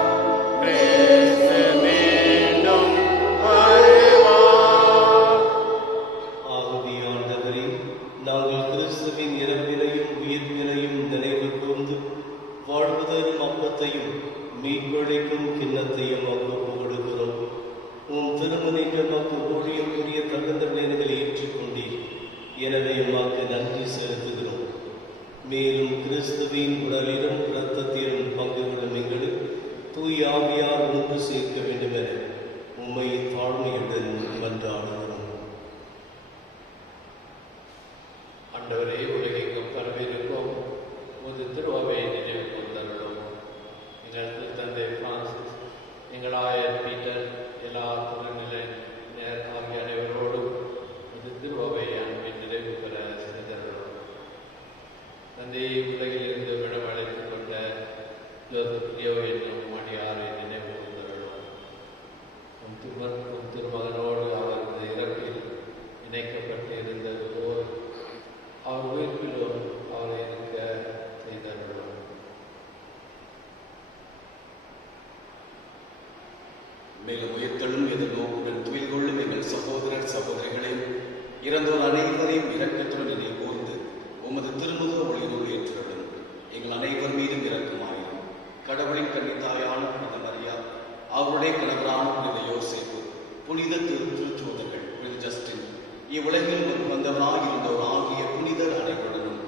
கிறிஸ்து மீண்டும் வருவார். ஆகவே ஆண்டவரே, நாங்கள் கிறிஸ்துவின் இறப்பினையும் உயிர்ப்பினையும் நினைவு கூர்ந்து வாழ்வதரும் அப்பத்தையும் மீட்பளிக்கும் கிண்ணத்தையும் அங்கு புகழுகிறோம். உம் திருமணிக்கு நமக்கு ஊழியக்குரிய தகுந்த வேலைகளை ஏற்றுக்கொண்டீர். எனவே உமக்கு நன்றி செலுத்துகிறோம். மேலும் கிறிஸ்துவின் உடலிலும் இரத்தத்திலும் பங்கு கொள்ளும் எங்களுக்கு தூய ஆவியார் ஒன்று சேர்க்க வேண்டும் என உம்மை தாழ்மையுடன் மன்றாடுகிறோம். ஆண்டவரே, உலகெங்கும் பரவியிருக்கும் உமது திருவாவை நினைவு கொண்டருளும். எங்கள் திருத்தந்தை பிரான்சிஸ், எங்கள் ஆயர் பீட்டர், எல்லா துணைநிலை ஆகிய அனைவரோடும் உமது திருவாவை அன்பின் நிறைவு பெற செய்தருளும். தந்தையை உலகிலிருந்து விடமழைத்துக் கொண்ட லியோ என்னும் மணியாரை நினைவு கொண்டருளும். உம் திருமகனோடு அவரது இறப்பில் இணைக்கப்பட்டு இருந்தது போல் அவர் உயிர்ப்பிலும் அவரை இருக்க செய்தருளும். மேலும் உயிர்த்தெழும் எதிர்நோக்குடன் துயில் கொள்ளும் எங்கள் சகோதரர் சகோதரிகளையும் இறந்தோர் அனைவரையும் இரக்கத்துடன் நினைவு கூர்ந்து உமது திருமுக ஒளிரோடு ஏற்றுடன் எங்கள் அனைவர் மீதும் இரக்கமாயிரும். கடவுளின் கன்னித்தாயான புனித மரியா, அவருடைய கணவரான புனித யோசேப்பு, புனித திருச்சோதர்கள், புனித ஜஸ்டின், இவ்வுலகில் வந்தவராக இருந்தவர் ஆகிய புனிதர் அனைவருடனும்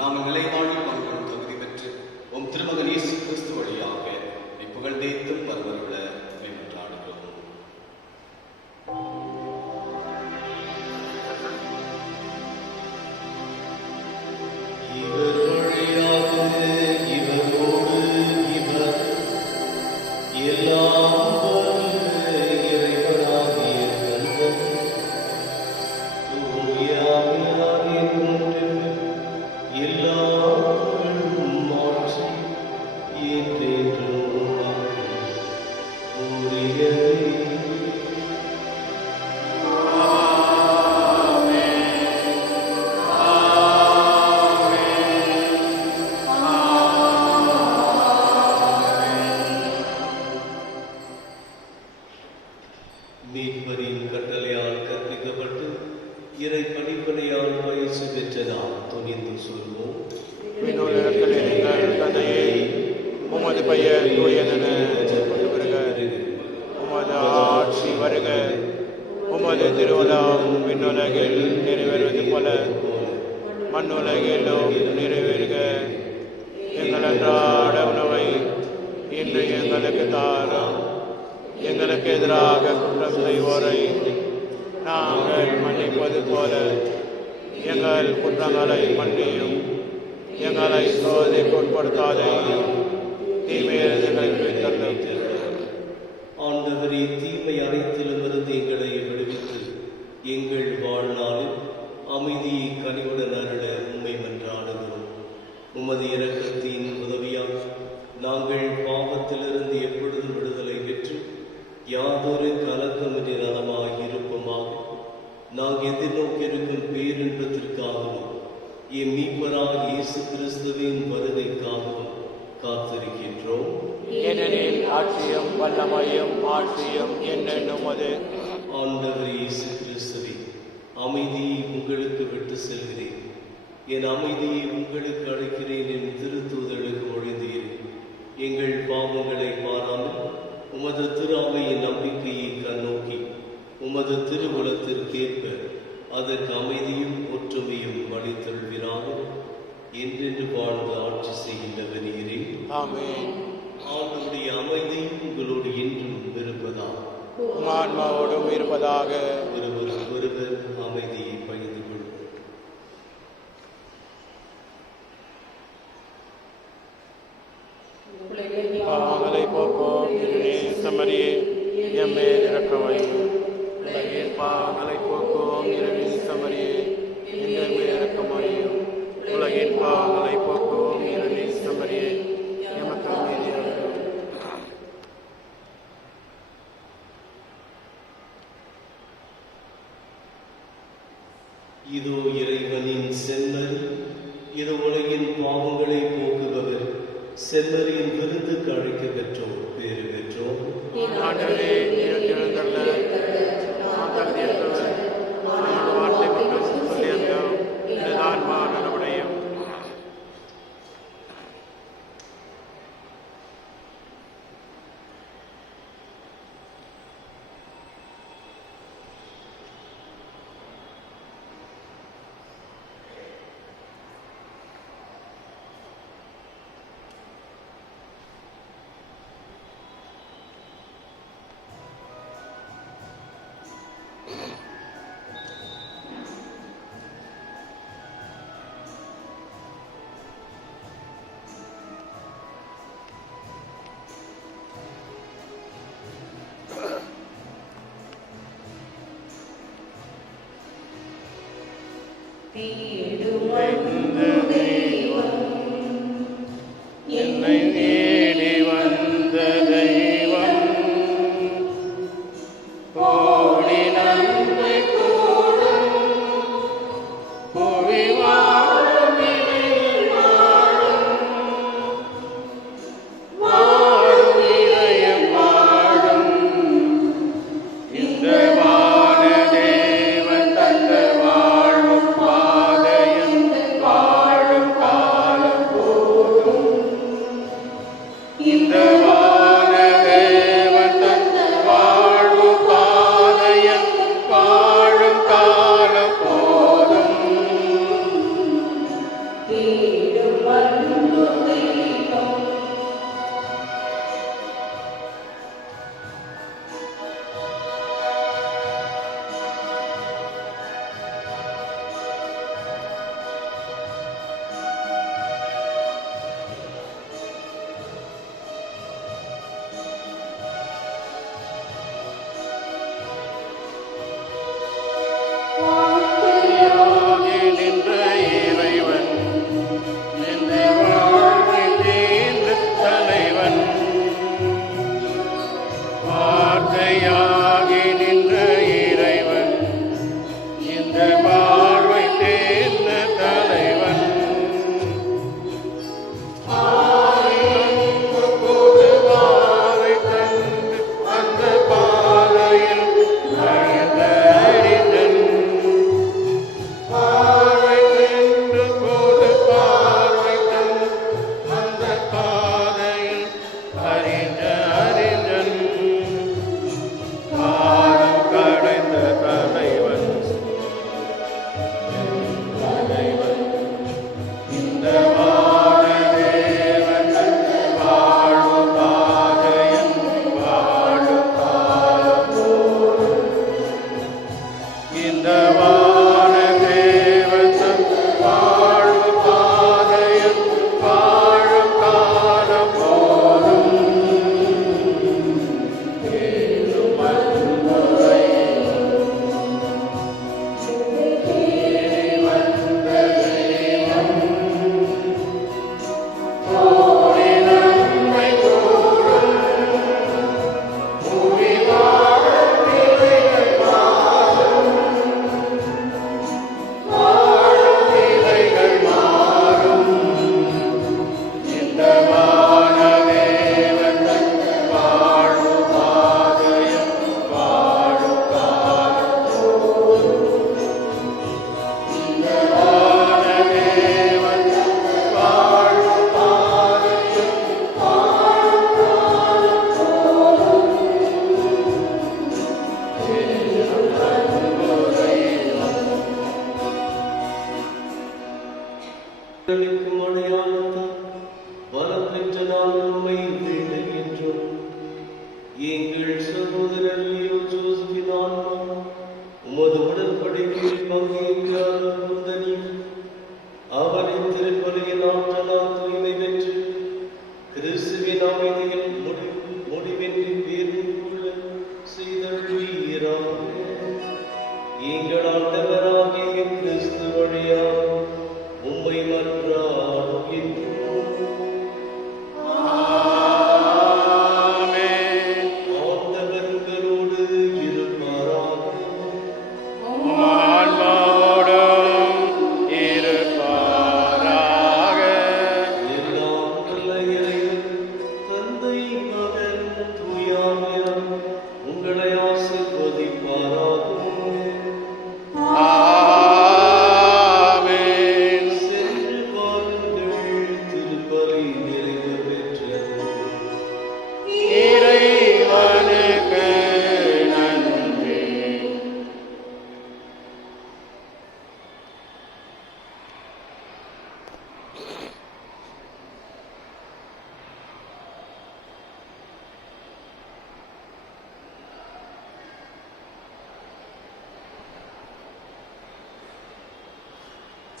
நாங்கள் நிலைவாழ்வில் பங்குடன் தகுதி பெற்று உம் திருமகன் இயேசு கிறிஸ்து வழியாக புகழ்ந்தேத்தும் பருவர்கள மேம்பட்டாடுகிறோம். இவர் வழியாக இவரோடு இவர் எல்லாம் வல்ல இறைவனாகிய தந்தை தூய ஆவியாரின் ஒன்றில் எல்லா புகழும் ஆட்சி என்றென்றும் உமக்கு உரியதே. மீட்பரின் கட்டளையால் கற்பிக்கப்பட்டு இறை படிப்பனையால் பயிற்சி பெற்ற நாம் துணிந்து சொல்வோம். விண்ணுலகத்தில் எங்கள் தந்தையே, உமது பெயர் தூயதென கொண்டு வருக. உமது ஆட்சி வருக. உமது திருவுளம் விண்ணுலகில் நிறைவேறுவது போல மண்ணுலகிலும் நிறைவேறுக. எங்கள் அன்றாட உணவை இன்று எங்களுக்கு தாரும். எங்களுக்கு எதிராக குற்றம் செய்வோரை நாங்கள் மன்னிப்பது போல எங்கள் குற்றங்களை மன்னியும். எங்களை சோதனைக்கு உட்படுத்தாதையும், தீமையிலிருந்து எங்களை விடுவித்தருளும். ஆண்டவரே, தீமை அனைத்திலுமிருந்து எங்களை விடுவித்து எங்கள் வாழ்நாளில் அமைதியை கனிவுடன் அருள உம்மை மன்றாடுகிறோம். உமது இரக்கத்தின் உதவியால் நாங்கள் பாவத்திலிருந்து எப்பொழுதும் விடுதலை பெற்று யாதொரு கலக்கமின்றி நலமாக இருப்போமாக. நாங்கள் எதிர்நோக்கியிருக்கும் பேரின்பத்திற்காகவும் என் மீட்பராக இயேசு கிறிஸ்துவின் வருகைக்காகவும் காத்திருக்கின்றோம். ஏனெனில் ஆட்சியும் வல்லமையும் ஆட்சியும் என்னென்னும் அது. ஆண்டவர் இயேசு கிறிஸ்துவே, அமைதியை உங்களுக்கு விட்டு செல்கிறேன், என் அமைதியை உங்களுக்கு அளிக்கிறேன் என் திருத்தூதலுக்கு ஒழிந்தீர். எங்கள் பாவங்களை பாராமல் உமது திரு அவையின் நம்பிக்கையை கண்ணோக்கி உமது திருவுளத்திற்கேற்ப அதற்கு அமைதியும் ஒற்றுமையும் அளித்தருள்வீராக. என்றென்று வாழ்ந்து ஆட்சி செய்கின்றவர் நீரே. ஆமென். ஆண்டவருடைய அமைதி உங்களோடு என்றும் இருப்பதாக. உம் ஆன்மாவோடும் இருப்பதாக. ஒருவருக்கு ஒருவர் அமைதியை பகிர்ந்து கொள்வோம். பாவங்களை போக்கும் சமரியே எம்மே இறக்கமையும். உலகின் பாவங்களை போக்கும் இரவின் சமரியே எங்கள் மேல் இறக்கமையும். உலகின் பாவங்களை போக்கும் இரவின் சமரியே எமக்கு அமைதியாகும். இதோ இறைவனின் செம்மறி, இது உலகின் பாவங்களை போக்குபவர். செம்மறியின் விருந்துக்கு அழைக்க பெற்றோர் பேறு பெற்றோர். ஆண்டவரே, நீர் எழுந்தருள நான் தகுதியற்றவர். உமது வார்த்தை மட்டும் சொல்லியிருந்தோம், எனது ஆன்மா நலமடையும். என்னை தேடி வந்த தெய்வம் கோடி நன்மை கூடும். புவி வாழும் இறையில் வாழும் இதயம் வாழும். இந்த வானதேவன் தந்த வாழும் பாதையின் வாழும் காலம் போதும். இந்த வானதேவன் தந்த வாழும் பாதையின் வாழும் காலம் போதும். ஆகி நின்ற இறைவன் இந்த வாழ்வில் தீர்ந்த தலைவன். வார்த்தையாகி நின்ற இறைவன் இந்த வாழ்வை தேர்ந்த தலைவன். ஆயிரத்து பொதுவாவை தந்து அந்த பாதையில் நயந்த அறிஞன். பார்வை நின்று பொது பார்வை தந்து அந்த பாதையில் அறிந்த அறிஞன். காலம் கடைந்த தலைவன் தலைவன். இந்த வானதேவன் வாழும் பாதையின் வாழும் காலம் போதும். இந்த வானதேவன் வாழும் பாதையின் வாழும் காலம் போதும். ஏழும் அன்புரை தேடி வந்த தெய்வம் கோடி நன்மை கூடும். புவி வாழும் இலைகள் மாறும். வாழும் இலைகள் மாறும். இந்த வானதேவன் வாழும் பாதையில் வாழும் காலம் போதும். இந்த வானதேவன் வாழும் பாதையில் வாழும் காலம் போதும். ஏழும் அன்புரை களுக்கும் அடையாளத்தால் வரம் பெற்ற நாங்கள் உம்மை வேண்டுகின்றோம். எங்கள் சகோதரர் லியோ ஜோசப்பின் ஆன்மா உமது உடன்படிக்கையில் பங்கேற்காத புந்தனியும் அவரின் திருப்பலியின் ஆற்றலால் தூய்மை பெற்று கிறிஸ்துவின்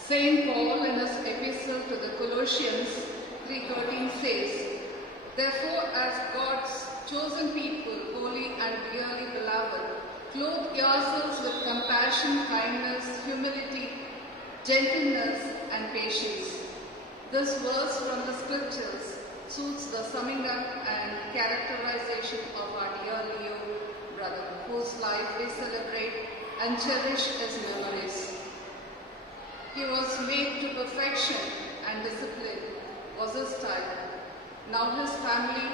Saint Paul in his epistle to the Colossians 3:13 says, "Therefore, as God's chosen people, holy and dearly beloved, clothe yourselves with compassion, kindness, humility, gentleness, and patience." This verse from the scriptures suits the summing up and characterization of our dear Leo brother, whose life we celebrate and cherish his memories. He was made to perfection and discipline was his type. Now his family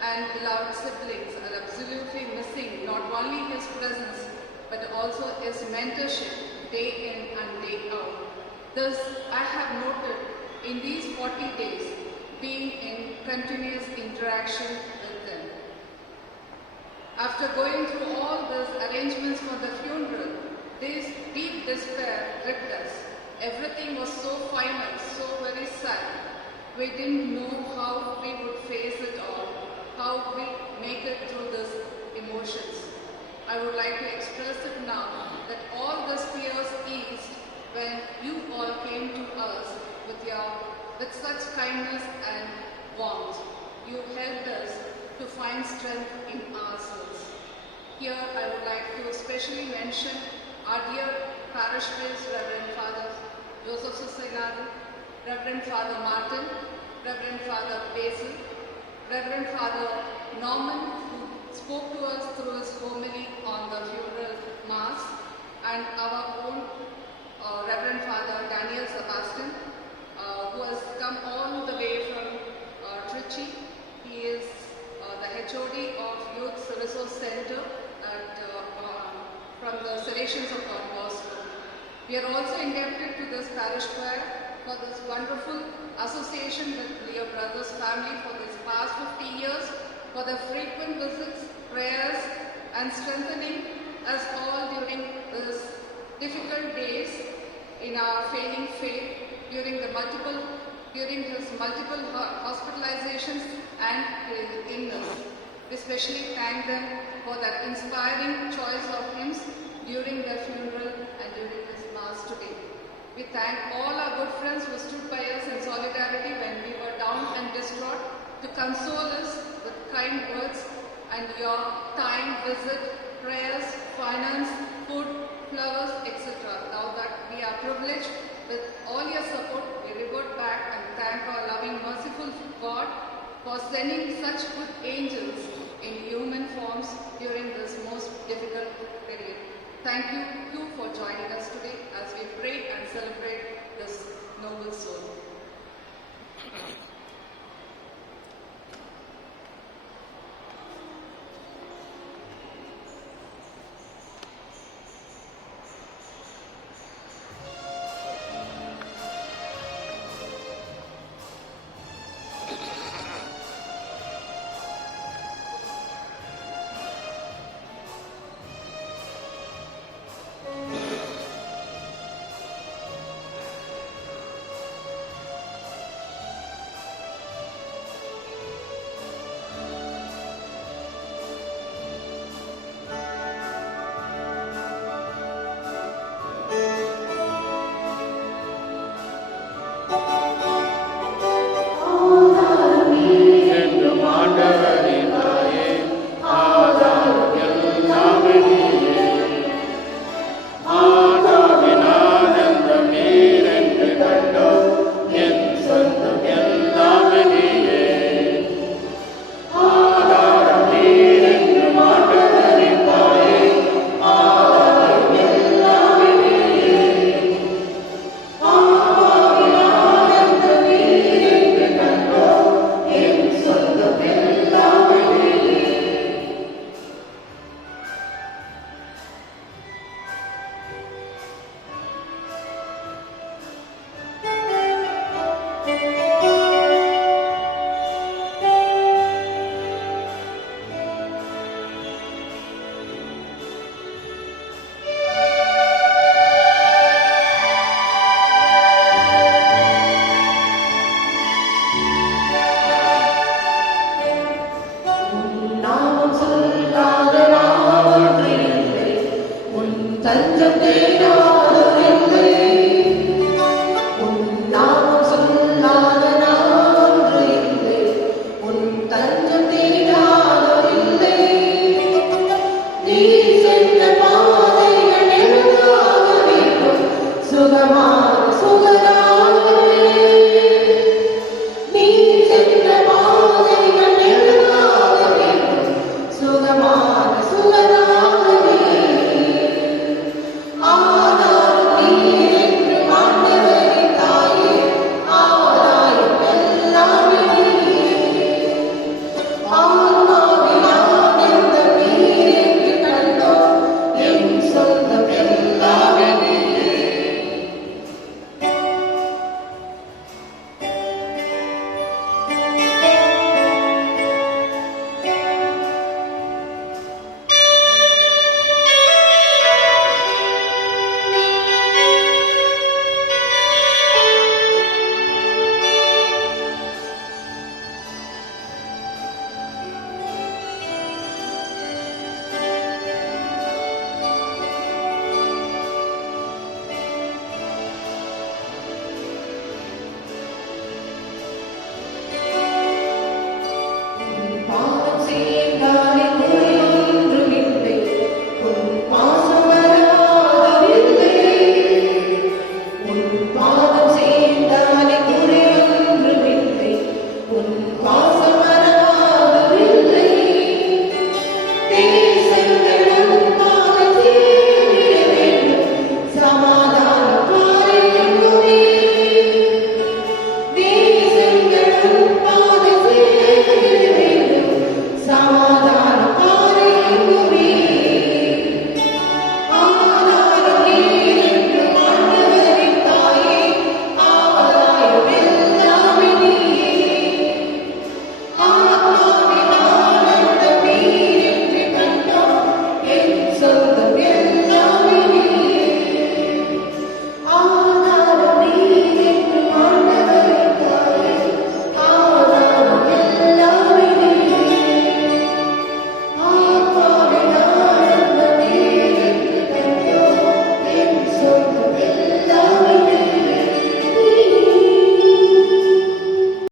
and beloved siblings are absolutely missing not only his presence but also his mentorship day in and day out. Thus, I have noted in these 40 days being in continuous interaction with them. After going through all these arrangements for the funeral, this deep despair gripped us. Everything was so final, so very sad. We didn't know how we would face it all, how we make it through these emotions. I would like to express it now that all these fears eased when you all came to us with such kindness and warmth. You helped us to find strength in ourselves. Here I would like to especially mention our dear parish priest, Reverend Father Joseph Susainadu, Reverend Father Martin, Reverend Father Basil, Reverend Father Norman, who spoke to us through his homily on the funeral mass, and our own Reverend Father Daniel Sebastian, who has come all the way from Trichy. He is the HOD of Youth Resource Center from the Salesians of Don Bosco. We are also indebted to this parish choir for this wonderful association with Leo Brothers family for this past 50 years, for the frequent visits, prayers, and strengthening us all during these difficult days in our failing faith, during his multiple hospitalizations and illness. We especially thank them for that inspiring choice of hymns during their funeral and during this mass today. We thank all our good friends who stood by us in solidarity when we were down and distraught, to console us with kind words and your time, visit, prayers, finance, food, flowers, etc. Now that we are privileged with all your support, we revert back and thank our loving, merciful God for sending such good angels in human forms during this most difficult period. Thank you too for joining us today as we pray and celebrate this noble soul.